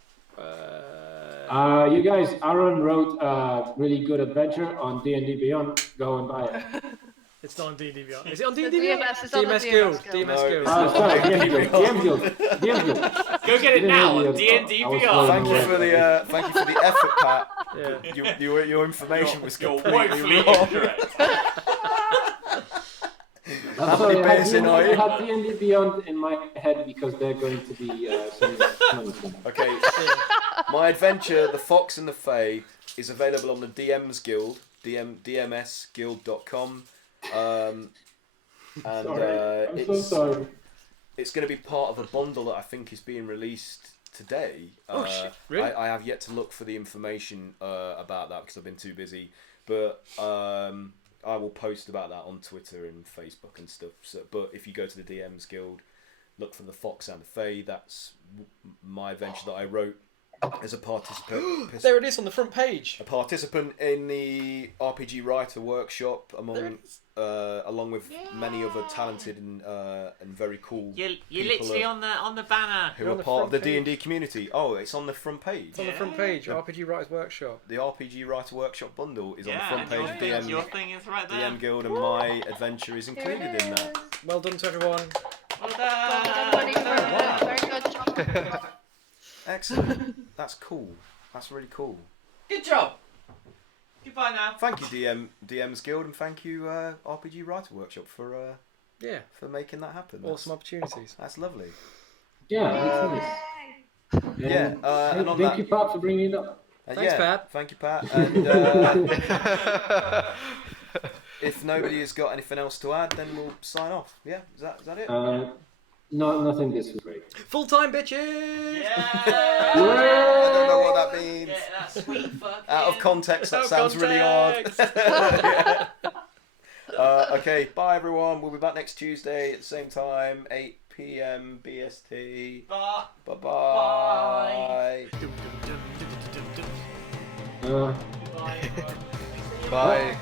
You guys, Aaron wrote a really good adventure on D&D Beyond. Go and buy it. It's not on D&D Beyond. Is it on D&D Beyond? It's on the DMS Guild. DMS Guild. Sorry, DM Guild. Go get it now on D&D Beyond. Thank you for the effort, Pat. Yeah. Your information was completely wrong. I'm sorry, I had D&D Beyond in my head because they're going to be Okay, my adventure, The Fox and the Fae, is available on the DMs Guild, dmsguild.com. And I'm so sorry. It's going to be part of a bundle that I think is being released today. Oh shit! Really? I have yet to look for the information about that because I've been too busy. But I will post about that on Twitter and Facebook and stuff. But if you go to the DMs Guild, look for The Fox and the Fae. That's my adventure that I wrote as a participant. There it is on the front page. A participant in the RPG Writer Workshop, along with many other talented and very cool. You're literally on the banner. Who are part of the D&D community. Oh, it's on the front page. It's on the front page. RPG Writers Workshop. The RPG Writer Workshop bundle is on the front page of DM. Your thing is right there. DM Guild, and my adventure is included in that. Well done to everyone. Well done. Very good job. Excellent. That's cool. That's really cool. Good job. Goodbye now. Thank you, DMs Guild, and thank you, RPG Writer Workshop, for making that happen. Awesome opportunities. That's lovely. Yeah, that's nice. Thank you, Pat, for bringing it up. Thanks, Pat. Thank you, Pat. And if nobody has got anything else to add, then we'll sign off. Yeah, is that it? No, nothing this week. Full time, bitches! Yeah! I don't know what that means. Get that sweet fucking... Out of context, that sounds really odd. Okay, bye everyone. We'll be back next Tuesday at the same time, 8 PM BST. Bye. Bye-bye. Bye. Bye.